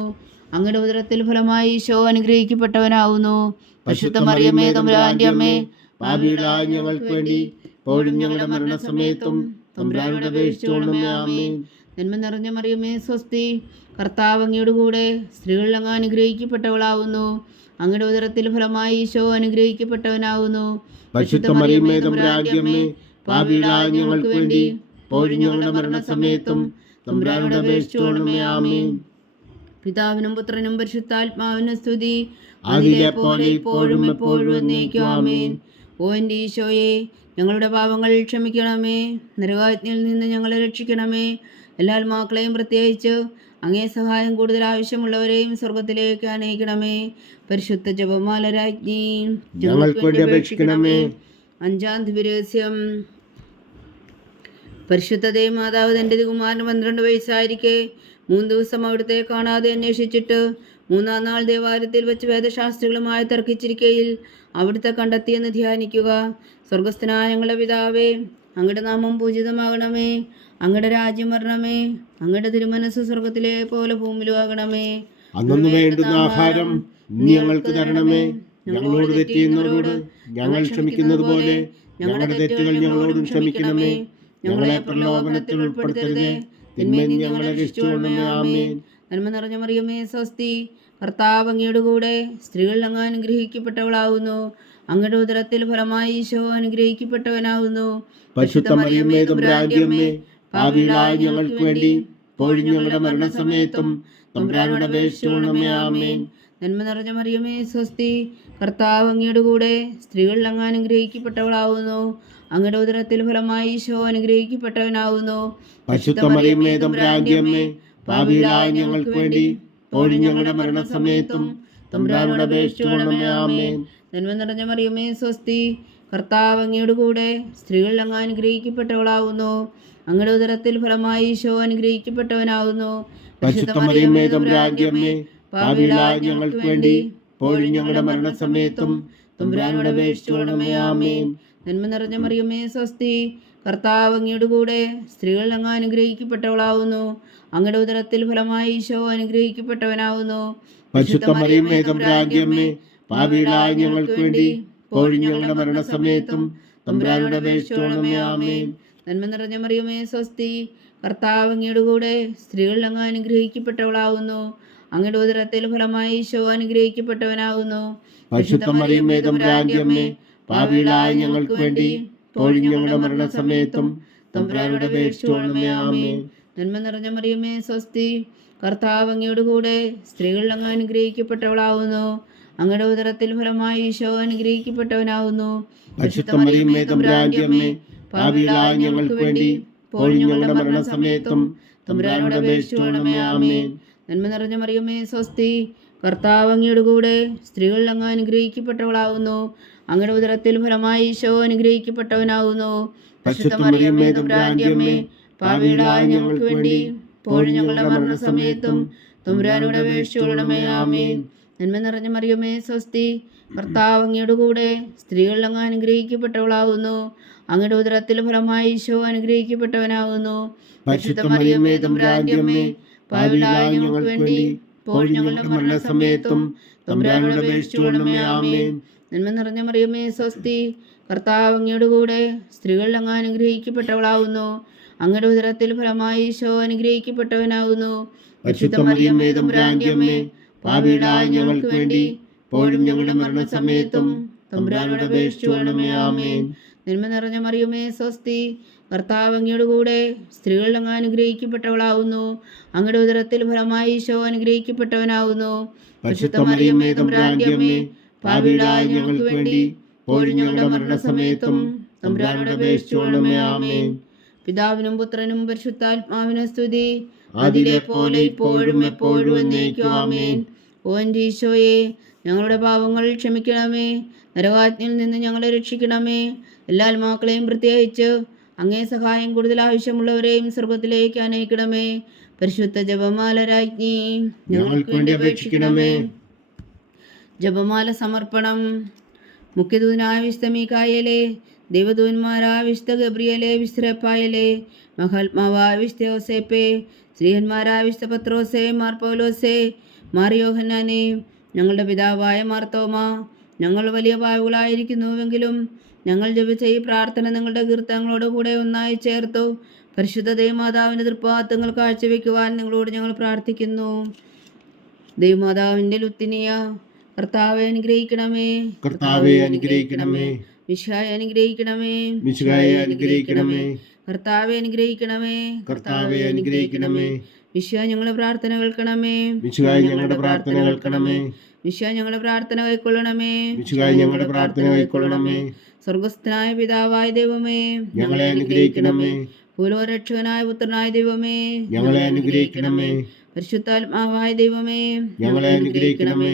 അങ്ങയുടെ ഉദരത്തിൽ ഫലമായി ഈശോ അനുഗ്രഹിക്കപ്പെട്ടവനാവുന്നു. പരിശുദ്ധ മറിയമേ, തമ്പുരാന്റെ അമ്മേ, പാപികളായ ഞങ്ങൾക്ക് വേണ്ടി ഇപ്പോഴും ഞങ്ങളുടെ മരണസമയത്തും തമ്പുരാനോട് അപേക്ഷിച്ചുകൊള്ളണമേ. ആമേൻ. നന്മ നിറഞ്ഞ മറിയമേ, സ്വസ്തി. കർത്താവ് അങ്ങയോട് കൂടെ സ്ത്രീകളിൽ അങ്ങ് അനുഗ്രഹിക്കപ്പെട്ടവളാവുന്നു. അങ്ങയുടെ ഉദരത്തിൽ ഫലമായി ഈശോ അനുഗ്രഹിക്കപ്പെട്ടവനാവുന്നു. പരിശുദ്ധ മറിയമേ, തമ്പുരാന്റെ അമ്മേ, പാപികളായ ഞങ്ങൾക്ക് വേണ്ടി ഇപ്പോഴും ഞങ്ങളുടെ മരണസമയത്തും തമ്പുരാനോട് അപേക്ഷിച്ചുകൊള്ളണമേ. ആമേൻ. പിതാവിനും പുത്രനും പരിശുദ്ധാത്മാവിനും സ്തുതി. ആദിയിലെ പോലെ ഇപ്പോഴും എപ്പോഴും എന്നേക്കും. ആമേൻ. ഓ എൻ്റെ ഈശോയെ, ഞങ്ങളുടെ പാപങ്ങൾ ക്ഷമിക്കണമേ. നരകാജ്ഞയിൽ നിന്ന് ഞങ്ങളെ രക്ഷിക്കണമേ. എല്ലാ ആത്മാക്കളെയും പ്രത്യേകിച്ച് അങ്ങേ സഹായം കൂടുതൽ ആവശ്യമുള്ളവരെയും സ്വർഗത്തിലേക്ക് അനയിക്കണമേ. പരിശുദ്ധ ജപമാല രാജ്ഞി ഞങ്ങൾക്ക് വേണ്ടി അപേക്ഷിക്കണമേ. 5-ാം ദിവ്യരഹസ്യം. പരിശുദ്ധ ദൈവമാതാവ് തൻ്റെ കുമാരന് 12 വയസ്സായിരിക്കെ 3 ദിവസം അവിടുത്തെ കാണാതെ അന്വേഷിച്ചിട്ട് 3-ാം നാൾ ദേവാലയത്തിൽ വെച്ച് വേദശാസ്ത്രികളുമായി തർക്കിച്ചിരിക്കയിൽ അവിടുത്തെ കണ്ടെത്തിയെന്ന് ധ്യാനിക്കുക. സ്വർഗസ്ഥനായ ഞങ്ങളുടെ പിതാവേ, അങ്ങയുടെ നാമം പൂജിതമാകണമേ. അങ്ങയുടെ രാജ്യം വരണമേ. അങ്ങയുടെ തിരുമനസ്സ് സ്വർഗത്തിലെ പോലെ ഭൂമിയിലും ആകണമേ. അന്നു വേണ്ടുന്ന ആഹാരം നീ ഞങ്ങൾക്ക് തരണമേ. ഞങ്ങളോട് തെറ്റ് ചെയ്യുന്നവരോട് ഞങ്ങൾ ക്ഷമിക്കുന്നത് പോലെ ഞങ്ങളുടെ തെറ്റുകൾ ഞങ്ങളോടും ക്ഷമിക്കണമേ. ഞങ്ങളെ പ്രലോഭനത്തിൽ ഉൾപ്പെടുത്തരുതേ, തിന്മയിൽ ഞങ്ങളെ രക്ഷിച്ചുകൊള്ളണമേ. ആമേൻ. നന്മ നിറഞ്ഞ മറിയമേ, സ്വസ്തി. കർത്താവ് അങ്ങയോട് കൂടെ സ്ത്രീകളിൽ അങ്ങ് അനുഗ്രഹിക്കപ്പെട്ടവളാവുന്നു. അങ്ങയുടെ ഉദരത്തിൽ ഫലമായി ഈശോ അനുഗ്രഹിക്കപ്പെട്ടവനാവുന്നു. പരിശുദ്ധ മറിയമേ, തമ്പുരാന്റെ അമ്മേ, പാപികളായ ഞങ്ങൾക്ക് വേണ്ടി ഇപ്പോഴും ഞങ്ങളുടെ മരണസമയത്തും തമ്പുരാനോട് അപേക്ഷിച്ചുകൊള്ളണമേ. ആമേൻ. നന്മ നിറഞ്ഞ മറിയമേ സ്വസ്തി, കർത്താവ് അങ്ങയുടെ കൂടെ സ്ത്രീകൾ അങ്ങ് അനുഗ്രഹിക്കപ്പെട്ടവളാവുന്നു. അങ്ങയുടെ ഉദരത്തിൽ ഫലമായി ഈശോ അനുഗ്രഹിക്കപ്പെട്ടവനാവുന്നു. പരിശുദ്ധ മറിയമേ തമ്പുരാന്റെ അമ്മേ, പാപികളായ ഞങ്ങൾക്ക് വേണ്ടി ഇപ്പോഴും ഞങ്ങളുടെ മരണസമയത്തും തമ്പുരാനോട് അപേക്ഷിച്ചുകൊള്ളണമേ. ആമേൻ. നന്മ നിറഞ്ഞ മറിയമേ സ്വസ്തി, കർത്താവ് അങ്ങയുടെ കൂടെ സ്ത്രീകൾ അങ്ങ് അനുഗ്രഹിക്കപ്പെട്ടവളാവുന്നു. അങ്ങയുടെ ഉദരത്തിൽ ഫലമായി ഈശോ അനുഗ്രഹിക്കപ്പെട്ടവനാവുന്നു. പരിശുദ്ധ മറിയമേ തമ്പുരാന്റെ അമ്മേ, പാപികളായ ഞങ്ങൾക്ക് വേണ്ടി ഇപ്പോഴും ഞങ്ങളുടെ മരണസമയത്തും തമ്പുരാനോട് അപേക്ഷിച്ചുകൊള്ളണമേ. ആമേൻ. നന്മ നിറഞ്ഞ മറിയമേ സ്വസ്തി, കർത്താവ് അങ്ങയുടെ കൂടെ സ്ത്രീകൾ അങ്ങ് അനുഗ്രഹിക്കപ്പെട്ടവളാവുന്നു. അങ്ങയുടെ ഉദരത്തിൽ ഫലമായി ഈശോ അനുഗ്രഹിക്കപ്പെട്ടവനാവുന്നു. പരിശുദ്ധ മറിയമേ തമ്പുരാന്റെ അമ്മേ, പാപികളായ ഞങ്ങൾക്ക് വേണ്ടി ഇപ്പോഴും ഞങ്ങളുടെ മരണസമയത്തും തമ്പുരാനോട് അപേക്ഷിച്ചുകൊള്ളണമേ. ആമേൻ. നന്മ നിറഞ്ഞ മറിയമേ സ്വസ്തി, കർത്താവ് അങ്ങയുടെ കൂടെ സ്ത്രീകൾ അങ്ങ് അനുഗ്രഹിക്കപ്പെട്ടവളാവുന്നു. അങ്ങയുടെ ഉദരത്തിൽ ഫലമായി ഈശോ അനുഗ്രഹിക്കപ്പെട്ടവനാവുന്നു. പരിശുദ്ധ മറിയമേ തമ്പുരാന്റെ അമ്മേ, പാപികളായ ഞങ്ങൾക്ക് വേണ്ടി ഇപ്പോഴും ഞങ്ങളുടെ മരണസമയത്തും തമ്പുരാനോട് അപേക്ഷിച്ചുകൊള്ളണമേ. ആമേൻ. നന്മ നിറഞ്ഞ മറിയമേ സ്വസ്തി, കർത്താവ് അങ്ങയുടെ കൂടെ സ്ത്രീകൾ അങ്ങ് അനുഗ്രഹിക്കപ്പെട്ടവളാവുന്നു. അങ്ങയുടെ ഉദരത്തിൽ ഫലമായി ഈശോ അനുഗ്രഹിക്കപ്പെട്ടവനാവുന്നു. പരിശുദ്ധ മറിയമേ തമ്പുരാന്റെ അമ്മേ, പാപികളായ ഞങ്ങൾക്ക് വേണ്ടി ഇപ്പോഴും ഞങ്ങളുടെ മരണസമയത്തും തമ്പുരാനോട് അപേക്ഷിച്ചുകൊള്ളണമേ. ആമേൻ. നന്മ നിറഞ്ഞ മറിയമേ സ്വസ്തി, കർത്താവ് അങ്ങയുടെ കൂടെ സ്ത്രീകൾ അങ്ങ് അനുഗ്രഹിക്കപ്പെട്ടവളാവുന്നു. അങ്ങയുടെ ഉദരത്തിൽ ഫലമായി ഈശോ അനുഗ്രഹിക്കപ്പെട്ടവനാവുന്നു. പരിശുദ്ധ മറിയമേ തമ്പുരാന്റെ അമ്മേ, പാപികളായ ഞങ്ങൾക്ക് വേണ്ടി ഇപ്പോഴും ഞങ്ങളുടെ മരണസമയത്തും തമ്പുരാനോട് അപേക്ഷിച്ചുകൊള്ളണമേ. ആമേൻ. നന്മ നിറഞ്ഞ മറിയമേ സ്വസ്തി, കർത്താവ് അങ്ങയുടെ കൂടെ സ്ത്രീകൾ അങ്ങ് അനുഗ്രഹിക്കപ്പെട്ടവളാവുന്നു. അങ്ങയുടെ ഉദരത്തിൽ ഫലമായി ഈശോ അനുഗ്രഹിക്കപ്പെട്ടവനാവുന്നു. പരിശുദ്ധ മറിയമേ തമ്പുരാന്റെ അമ്മേ, പാപികളായ ഞങ്ങൾക്ക് വേണ്ടി ഇപ്പോഴും ഞങ്ങളുടെ മരണസമയത്തും തമ്പുരാനോട് അപേക്ഷിച്ചുകൊള്ളണമേ. ആമേൻ. നന്മ നിറഞ്ഞ മറിയമേ സ്വസ്തി, കർത്താവ് അങ്ങയുടെ കൂടെ സ്ത്രീകൾ അങ്ങ് അനുഗ്രഹിക്കപ്പെട്ടവളാവുന്നു. അങ്ങയുടെ ഉദരത്തിൽ ഫലമായി ഈശോ അനുഗ്രഹിക്കപ്പെട്ടവനാവുന്നു. പരിശുദ്ധ മറിയമേ തമ്പുരാന്റെ അമ്മേ, പാപികളായ ഞങ്ങൾക്ക് വേണ്ടി ഇപ്പോഴും ഞങ്ങളുടെ മരണസമയത്തും തമ്പുരാനോട് അപേക്ഷിച്ചുകൊള്ളണമേ. ആമേൻ. നന്മ നിറഞ്ഞ മറിയമേ സ്വസ്തി, കർത്താവ് അങ്ങയുടെ കൂടെ സ്ത്രീകൾ അങ്ങ് അനുഗ്രഹിക്കപ്പെട്ടവളാവുന്നു. അങ്ങയുടെ ഉദരത്തിൽ ഫലമായി ഈശോ അനുഗ്രഹിക്കപ്പെട്ടവനാവുന്നു. പരിശുദ്ധ മറിയമേ തമ്പുരാന്റെ അമ്മേ, പാപികളായ ഞങ്ങൾക്ക് വേണ്ടി ഇപ്പോഴും ഞങ്ങളുടെ മരണസമയത്തും തമ്പുരാനോട് അപേക്ഷിച്ചുകൊള്ളണമേ. ആമേൻ. പിതാവിനും പുത്രനും പരിശുദ്ധാത്മാവിനും സ്തുതി, അതിലെ പോലെ ഇപ്പോഴും എപ്പോഴും എന്നേക്കും. ആമേൻ. ഓ എൻ്റെ ഈശോയെ, ഞങ്ങളുടെ പാപങ്ങൾ ക്ഷമിക്കണമേ. നരകാജ്ഞയിൽ നിന്ന് ഞങ്ങളെ രക്ഷിക്കണമേ. എല്ലാ ആത്മാക്കളെയും പ്രത്യേകിച്ച് അങ്ങേ സഹായം കൂടുതൽ ആവശ്യമുള്ളവരെയും സ്വർഗത്തിലേക്ക് അനയിക്കണമേ. പരിശുദ്ധ ജപമാല രാജ്ഞി, ഞങ്ങൾക്ക് വേണ്ടി അപേക്ഷിക്കണമേ. ജപമാല സമർപ്പണം. മുഖ്യദൂതനായ വിശുദ്ധ മീഖായേലേ, ദൈവദൂതന്മാരായ വിശുദ്ധ ഗബ്രിയേലേ, വിശുദ്ധ റഫായേലേ, മഹാത്മാവായ വിശുദ്ധ യോസേപ്പേ, ശ്രീഹന്മാരായ വിശുദ്ധ പത്രോസേ, മാർ പൗലോസേ, മാർ യോഹന്നാനേ, ഞങ്ങളുടെ പിതാവായ മാർത്തോമ, ഞങ്ങൾ വലിയ പാപികളായിരിക്കുന്നുവെങ്കിലും ഞങ്ങൾ ജപിച്ച ഈ പ്രാർത്ഥന നിങ്ങളുടെ കീർത്തനങ്ങളോട് കൂടെ ഒന്നായി ചേർത്തു പരിശുദ്ധ ദൈവമാതാവിൻ്റെ തൃപ്പാദങ്ങൾ കാഴ്ചവെക്കുവാൻ നിങ്ങളോട് ഞങ്ങൾ പ്രാർത്ഥിക്കുന്നു. ദൈവമാതാവിൻ്റെ ലുത്തിനിയ, കർത്താവെ അനുഗ്രഹിക്കണമേ. കർത്താവെ അനുഗ്രഹിക്കണമേ. മിശിഹായെ അനുഗ്രഹിക്കണമേ. മിശിഹായെ അനുഗ്രഹിക്കണമേ. കർത്താവെ അനുഗ്രഹിക്കണമേ. കർത്താവെ അനുഗ്രഹിക്കണമേ. മിശിഹാ ഞങ്ങളുടെ പ്രാർത്ഥന കേൾക്കണമേ. മിശിഹായെ ഞങ്ങളുടെ പ്രാർത്ഥന കേൾക്കണമേ. മിശിഹാ ഞങ്ങളുടെ പ്രാർത്ഥന കൈക്കൊള്ളണമേ. മിശിഹായെ ഞങ്ങളുടെ പ്രാർത്ഥന കൈക്കൊള്ളണമേ. സ്വർഗസ്ഥനായ പിതാവായ ദൈവമേ, ഞങ്ങളെ അനുഗ്രഹിക്കണമേ. ഭൂലോകരക്ഷകനായ പുത്രനായ ദൈവമേ, ഞങ്ങളെ അനുഗ്രഹിക്കണമേ. പരിശുദ്ധാത്മാവായ ദൈവമേ, ഞങ്ങളെ അനുഗ്രഹിക്കണമേ.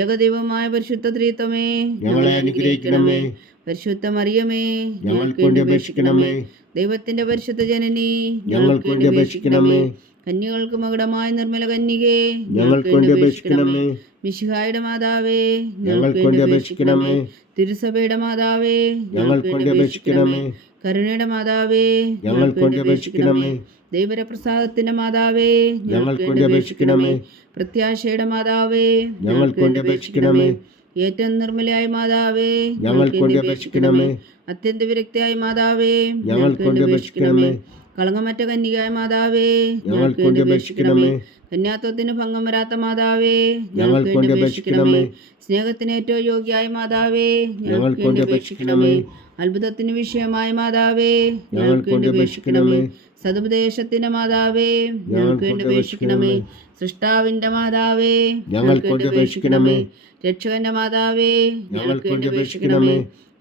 ഏകദൈവമായ പരിശുദ്ധ ത്രിത്വമേ, ഞങ്ങളെ അനുഗ്രഹിക്കണമേ. പരിശുദ്ധ മറിയമേ, ഞങ്ങൾക്ക് വേണ്ടി അപേക്ഷിക്കണമേ. ദൈവത്തിന്റെ പരിശുദ്ധ ജനനി, ഞങ്ങൾക്ക് വേണ്ടി അപേക്ഷിക്കണമേ. കന്യകൾക്ക് മകുടമായ നിർമ്മല കന്യകേ, ഞങ്ങൾക്ക് വേണ്ടി അപേക്ഷിക്കണമേ. മിശിഹായുടെ മാതാവേ, ഞങ്ങൾക്ക് വേണ്ടി അപേക്ഷിക്കണമേ. തിരുസഭയുടെ മാതാവേ, ഞങ്ങൾക്ക് വേണ്ടി അപേക്ഷിക്കണമേ. കരുണയുടെ മാതാവേ, ഞങ്ങൾക്ക് വേണ്ടി അപേക്ഷിക്കണമേ. ദൈവപ്രസാദത്തിന്റെ മാതാവേ, ഞങ്ങൾക്ക് വേണ്ടി അപേക്ഷിക്കണമേ. പ്രത്യാശയുടെ മാതാവേ, ഞങ്ങൾക്ക് വേണ്ടി അപേക്ഷിക്കണമേ. ഏറ്റവും നിർമ്മലയായ മാതാവേ, ഞങ്ങൾക്ക് വേണ്ടി അപേക്ഷിക്കണമേ. അത്യന്ത വിരക്തിയായ മാതാവേ, ഞങ്ങൾക്ക് വേണ്ടി അപേക്ഷിക്കണമേ. കളങ്കമറ്റ കന്യകയായ മാതാവേ, ഞങ്ങൾക്ക് വേണ്ടി അപേക്ഷിക്കണമേ. കന്യാത്വത്തിന് ഭംഗം വരാത്ത മാതാവേ, ഞങ്ങൾക്ക് വേണ്ടി അപേക്ഷിക്കണമേ. സ്നേഹത്തിന് ഏറ്റവും യോഗ്യയായ മാതാവേ, ഞങ്ങൾക്ക് വേണ്ടി അപേക്ഷിക്കണമേ. അത്ഭുതത്തിന് വിഷയമായ മാതാവേ, ഞങ്ങൾക്ക് വേണ്ടി അപേക്ഷിക്കണമേ. സതുപദേശത്തിന്റെ മാതാവേ, ഞങ്ങൾക്ക് വേണ്ടി അപേക്ഷിക്കണമേ. സൃഷ്ടാവിന്റെ മാതാവേ, ഞങ്ങൾക്ക് വേണ്ടി അപേക്ഷിക്കണമേ. രക്ഷകന്റെ മാതാവേ, ഞങ്ങൾക്ക് വേണ്ടി അപേക്ഷിക്കണമേ.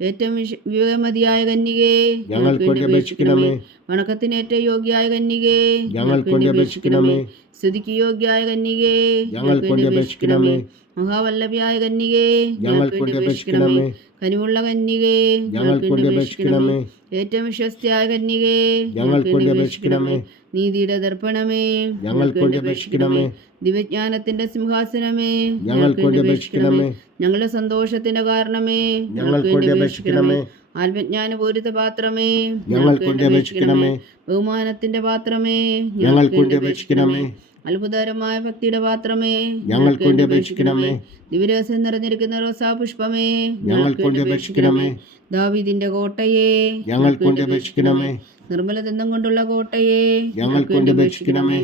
ഏറ്റവും വിവേകമതിയായ കന്യകേ, ഞങ്ങൾക്ക് വേണ്ടി അപേക്ഷിക്കണമേ. വണക്കത്തിന് ഏറ്റവും യോഗ്യായ കന്യകേ, ഞങ്ങൾക്ക് വേണ്ടി അപേക്ഷിക്കണമേ. സ്തുതിക്ക് യോഗ്യായ കന്യകേ, ഞങ്ങൾക്ക് വേണ്ടി അപേക്ഷിക്കണമേ. മഹാവല്ലഭയായ കന്യകേ, ഞങ്ങൾക്ക് വേണ്ടി അപേക്ഷിക്കണമേ. കനിവുള്ള കന്യകേ, ഞങ്ങൾക്ക് വേണ്ടി അപേക്ഷിക്കണമേ. ഏറ്റവും വിശ്വസ്തയായ കന്യകേ, ഞങ്ങൾക്ക് വേണ്ടി അപേക്ഷിക്കണമേ. നീതിയുടെ ദർപ്പണമേ, ഞങ്ങൾക്ക് വേണ്ടി അപേക്ഷിക്കണമേ. ദിവ്യജ്ഞാനത്തിന്റെ സിംഹാസനമേ, ഞങ്ങൾക്ക് വേണ്ടി അപേക്ഷിക്കണമേ. ഞങ്ങളുടെ സന്തോഷത്തിന്റെ കാരണമേ, ഞങ്ങൾക്ക് വേണ്ടി അപേക്ഷിക്കണമേ. ആത്മജ്ഞാനപൂരിത പാത്രമേ, ഞങ്ങൾക്ക് വേണ്ടി അപേക്ഷിക്കണമേ. ബഹുമാനത്തിന്റെ പാത്രമേ, ഞങ്ങൾക്ക് വേണ്ടി അപേക്ഷിക്കണമേ. അത്ഭുതകരമായ ഭക്തിയുടെ പാത്രമേ, ഞങ്ങൾക്ക് വേണ്ടി അപേക്ഷിക്കണമേ. ദിവ്യരസം നിറഞ്ഞിരിക്കുന്ന റോസാ പുഷ്പമേ, ഞങ്ങൾക്ക് വേണ്ടി അപേക്ഷിക്കണമേ. ദാവീദിന്റെ കോട്ടയെ, ഞങ്ങൾക്ക് വേണ്ടി അപേക്ഷിക്കണമേ. നിർമ്മലദന്തം കൊണ്ടുള്ള കോട്ടയെ, ഞങ്ങൾക്ക് വേണ്ടി അപേക്ഷിക്കണമേ.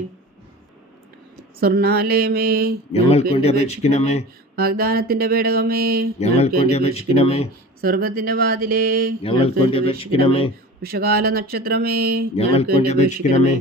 സ്വർണാലയമേ, ഞങ്ങൾക്ക് വേണ്ടി അപേക്ഷിക്കണമേ. വാഗ്ദാനത്തിന്റെ പേടകമേ, ഞങ്ങൾക്ക് വേണ്ടി അപേക്ഷിക്കണമേ. സ്വർഗത്തിന്റെ വാതിലേ, ഞങ്ങൾക്ക് വേണ്ടി അപേക്ഷിക്കണമേ. ഉഷകാല നക്ഷത്രമേ, ഞങ്ങൾക്ക് വേണ്ടി അപേക്ഷിക്കണമേ.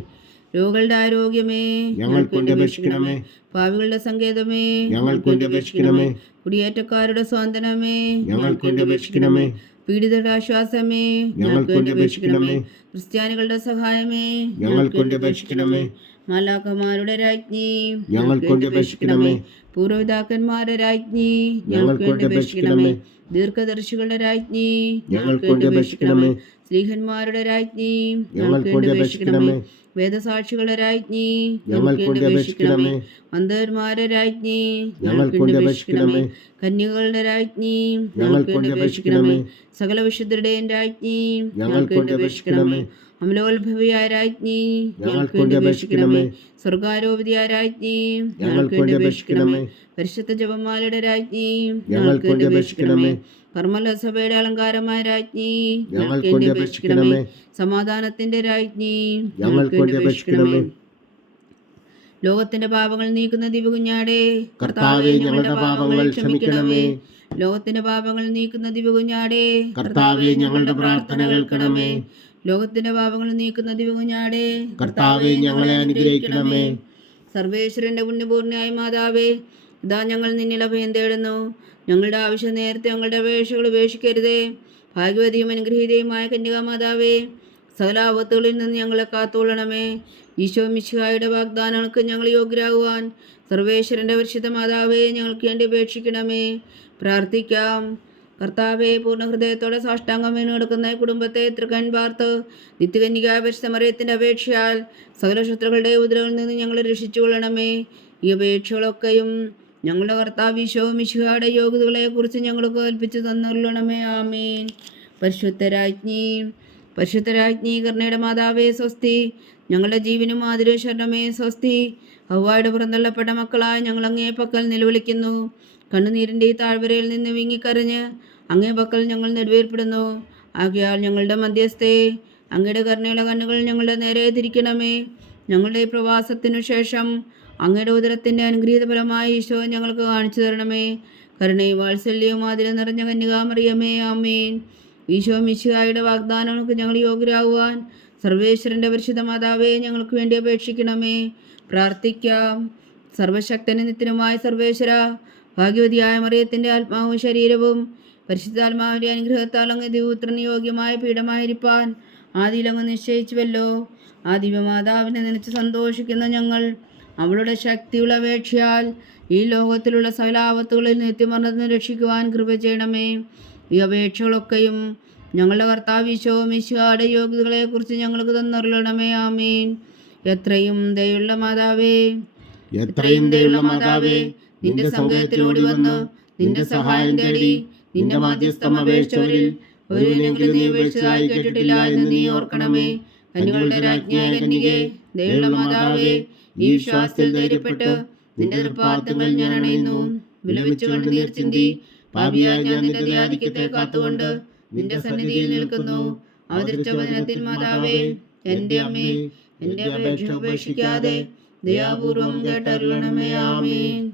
രോഗികളുടെ ആരോഗ്യമേ, ഞങ്ങൾക്ക് വേണ്ടി അപേക്ഷിക്കണമേ. പാവികളുടെ സങ്കേതമേ, ഞങ്ങൾക്ക് വേണ്ടി അപേക്ഷിക്കണമേ. കുടിയേറ്റക്കാരുടെ സ്വാതന്ത്ര്യമേ, ഞങ്ങൾക്ക് വേണ്ടി അപേക്ഷിക്കണമേ. പീഡിതരുടെ ആശ്വാസമേ, ഞങ്ങൾക്ക് വേണ്ടി അപേക്ഷിക്കണമേ. ക്രിസ്ത്യാനികളുടെ സഹായമേ, ഞങ്ങൾക്ക് വേണ്ടി അപേക്ഷിക്കണമേ. മാലാഖമാരുടെ രാജ്ഞി, ഞങ്ങൾക്ക് വേണ്ടി അപേക്ഷിക്കണമേ. പൂർവ്വപിതാക്കന്മാരുടെ രാജ്ഞി, ഞങ്ങൾക്ക് വേണ്ടി അപേക്ഷിക്കണമേ. ദീർഘദർശികളുടെ രാജ്ഞി, ഞങ്ങൾക്ക് വേണ്ടി അപേക്ഷിക്കണമേ. സ്ലീഹന്മാരുടെ രാജ്ഞി, ഞങ്ങൾക്ക് വേണ്ടി അപേക്ഷിക്കണമേ. വേദസാക്ഷികളുടെ രാജ്ഞി, ഞങ്ങൾക്ക് വേണ്ടി അപേക്ഷിക്കണമേ. അന്ധന്മാരുടെ രാജ്ഞി, ഞങ്ങൾക്ക് വേണ്ടി അപേക്ഷിക്കണമേ. കന്യകളുടെ രാജ്ഞി, ഞങ്ങൾക്ക് വേണ്ടി അപേക്ഷിക്കണമേ. സകല വിശുദ്ധരുടെയും രാജ്ഞി, ഞങ്ങൾക്ക് വേണ്ടി അപേക്ഷിക്കണമേ. അമലോത്ഭവിയായ രാജ്ഞി, ഞങ്ങൾക്ക് വേണ്ടി അപേക്ഷിക്കണമേ. സ്വർഗാരോപതിയായ രാജ്ഞി, ഞങ്ങൾക്ക് വേണ്ടി അപേക്ഷിക്കണമേ. പരിശുദ്ധ ജപമാലയുടെ രാജ്ഞി, ഞങ്ങൾക്ക് വേണ്ടി അപേക്ഷിക്കണമേ. കർമ്മല സഭയുടെ അലങ്കാരമായ രാജ്ഞി, ഞങ്ങൾക്ക് വേണ്ടി അപേക്ഷിക്കണമേ. സമാധാനത്തിന്റെ രാജ്ഞി, ഞങ്ങൾക്ക് വേണ്ടി അപേക്ഷിക്കണമേ. ലോകത്തിന്റെ പാപങ്ങൾ നീക്കുന്ന ദിവകുഞ്ഞാടേ, കർത്താവേ, ഞങ്ങളുടെ പാപങ്ങൾ ക്ഷമിക്കണമേ. ലോകത്തിന്റെ പാപങ്ങൾ നീക്കുന്ന ദിവകുഞ്ഞാടേ, കർത്താവേ, ഞങ്ങളുടെ പ്രാർത്ഥന കേൾക്കണമേ. ലോകത്തിന്റെ പാപങ്ങൾ നീക്കുന്ന ദിവകുഞ്ഞാടേ, കർത്താവേ, ഞങ്ങളെ അനുഗ്രഹിക്കണമേ. സർവേശ്വരന്റെ പുണ്യപൂർണ്ണയായ മാതാവേ, ഇതാ ഞങ്ങൾ നിന്നിൽ അഭയം തേടുന്നു. ഞങ്ങളുടെ ആവശ്യം നേരത്തെ ഞങ്ങളുടെ അപേക്ഷകൾ ഉപേക്ഷിക്കരുതേ. ഭാഗ്യവതിയും അനുഗ്രഹീതയുമായ കന്യകാമാതാവേ, സകല ആപത്തുകളിൽ നിന്ന് ഞങ്ങളെ കാത്തോളണമേ. ഈശോ മിശിഹായുടെ വാഗ്ദാനങ്ങൾക്ക് ഞങ്ങൾ യോഗ്യരാകുവാൻ സർവേശ്വരന്റെ പരിശുദ്ധ മാതാവേ, ഞങ്ങൾക്ക് വേണ്ടി അപേക്ഷിക്കണമേ. പ്രാർത്ഥിക്കാം. കർത്താവെ, പൂർണ്ണ ഹൃദയത്തോടെ സാഷ്ടാംഗം വീണെടുക്കുന്ന കുടുംബത്തെ തൃക്കൺ പാർത്ത് നിത്യകന്യകായ പരിശുദ്ധ മറിയത്തിന്റെ അപേക്ഷയാൽ സകല ശത്രുക്കളുടെ ഉപദ്രവങ്ങളിൽ നിന്ന് ഞങ്ങളെ രക്ഷിച്ചുകൊള്ളണമേ. ഈ അപേക്ഷകളൊക്കെയും ഞങ്ങളുടെ കർത്താവ് ഈശോ മിശിഹായുടെ യോഗ്യതകളെക്കുറിച്ച് ഞങ്ങൾക്ക് കൽപ്പിച്ചു തന്നുകൊള്ളണമേ. ആമേൻ. പരിശുദ്ധരാജ്ഞി കരുണയുടെ മാതാവേ സ്വസ്തി. ഞങ്ങളുടെ ജീവനും ആതിരും ശരണമേ സ്വസ്തി. ഹവ്വായുടെ പുറന്തള്ളപ്പെട്ട മക്കളായ ഞങ്ങൾ അങ്ങേ പക്കൽ നിലവിളിക്കുന്നു. കണ്ണുനീരിൻ്റെ ഈ താഴ്വരയിൽ നിന്ന് വിങ്ങിക്കരഞ്ഞ് അങ്ങേ പക്കൽ ഞങ്ങൾ നെടുവേർപ്പെടുന്നു. ആകയാൽ ഞങ്ങളുടെ മധ്യസ്ഥേ, അങ്ങയുടെ കരുണയുടെ കണ്ണുകൾ ഞങ്ങളുടെ നേരെ തിരിക്കണമേ. ഞങ്ങളുടെ ഈ പ്രവാസത്തിനു ശേഷം അങ്ങയുടെ ഉദരത്തിൻ്റെ അനുഗ്രഹീത ഫലമായി ഈശോ ഞങ്ങൾക്ക് കാണിച്ചു തരണമേ. കരുണയും വാത്സല്യവും അതിൽ നിറഞ്ഞ കന്യകാമറിയമേ, ആമേൻ. ഈശോ മിശിഹായുടെ വാഗ്ദാനങ്ങൾക്ക് ഞങ്ങൾ യോഗ്യരാകുവാൻ സർവേശ്വരൻ്റെ പരിശുദ്ധ മാതാവേ, ഞങ്ങൾക്ക് വേണ്ടി അപേക്ഷിക്കണമേ. പ്രാർത്ഥിക്കാം. സർവശക്തനും നിത്യനുമായ സർവേശ്വര, ഭാഗ്യവതിയായ മറിയത്തിൻ്റെ ആത്മാവും ശരീരവും പരിശുദ്ധാത്മാവിൻ്റെ അനുഗ്രഹത്താൽ അങ്ങ് ദിവപുത്രന് യോഗ്യമായ പീഠമായിരിക്കാൻ ആദിയിലങ്ങ് നിശ്ചയിച്ചുവല്ലോ. ആ ദിവ്യമാതാവിനെ നനച്ച് സന്തോഷിക്കുന്ന ഞങ്ങൾ അവളുടെ ശക്തിയുള്ള അപേക്ഷയാൽ ഈ ലോകത്തിലുള്ള സകല ആപത്തുകളിൽ നിത്യമരണത്തിന് രക്ഷിക്കുവാൻ കൃപ ചെയ്യണമേ. ഈ അപേക്ഷകളൊക്കെയും ഞങ്ങളുടെ കർത്താവ് ഈശോ മിശിഹായുടെ യോഗ്യതകളെക്കുറിച്ച് ഞങ്ങൾക്ക് തന്നരുളണമേ. ആമേൻ. എത്രയും ദയുള്ള മാതാവേ, നിന്റെ സങ്കേതത്തിലോടി വന്ന് നിന്റെ സഹായം തേടി നിന്റെ മാധ്യസ്ഥം അപേക്ഷിച്ചവരിൽ ഒരുവിനെങ്കിലും നീ ഉപേക്ഷിച്ചതായി കേട്ടിട്ടില്ല എന്ന് നീ ഓർക്കണമേ. കന്യകളുടെ രാജ്ഞിയായ കന്യകേ, ദയുള്ള മാതാവേ, ഈ വിശ്വാസത്തിൽ ധൈര്യപ്പെട്ട് നിന്റെ തൃപ്പാദങ്ങൾ ഞാൻ അണയുന്നു. വിലപിച്ചുകൊണ്ട് നീർ ചിന്തി പാപിയായ ഞാൻ നിന്റെ ദയാധിക്യത്തെ കാത്തുകൊണ്ട് നിന്റെ സന്നിധിയിൽ നിൽക്കുന്നു. അവതരിച്ച വചനത്തിൽ മാതാവേ, എന്റെ അമ്മേ, എന്റെ അപേക്ഷ ഉപേക്ഷിക്കാതെ ദയാപൂർവം കേട്ടരുളണമേ. ആമേൻ.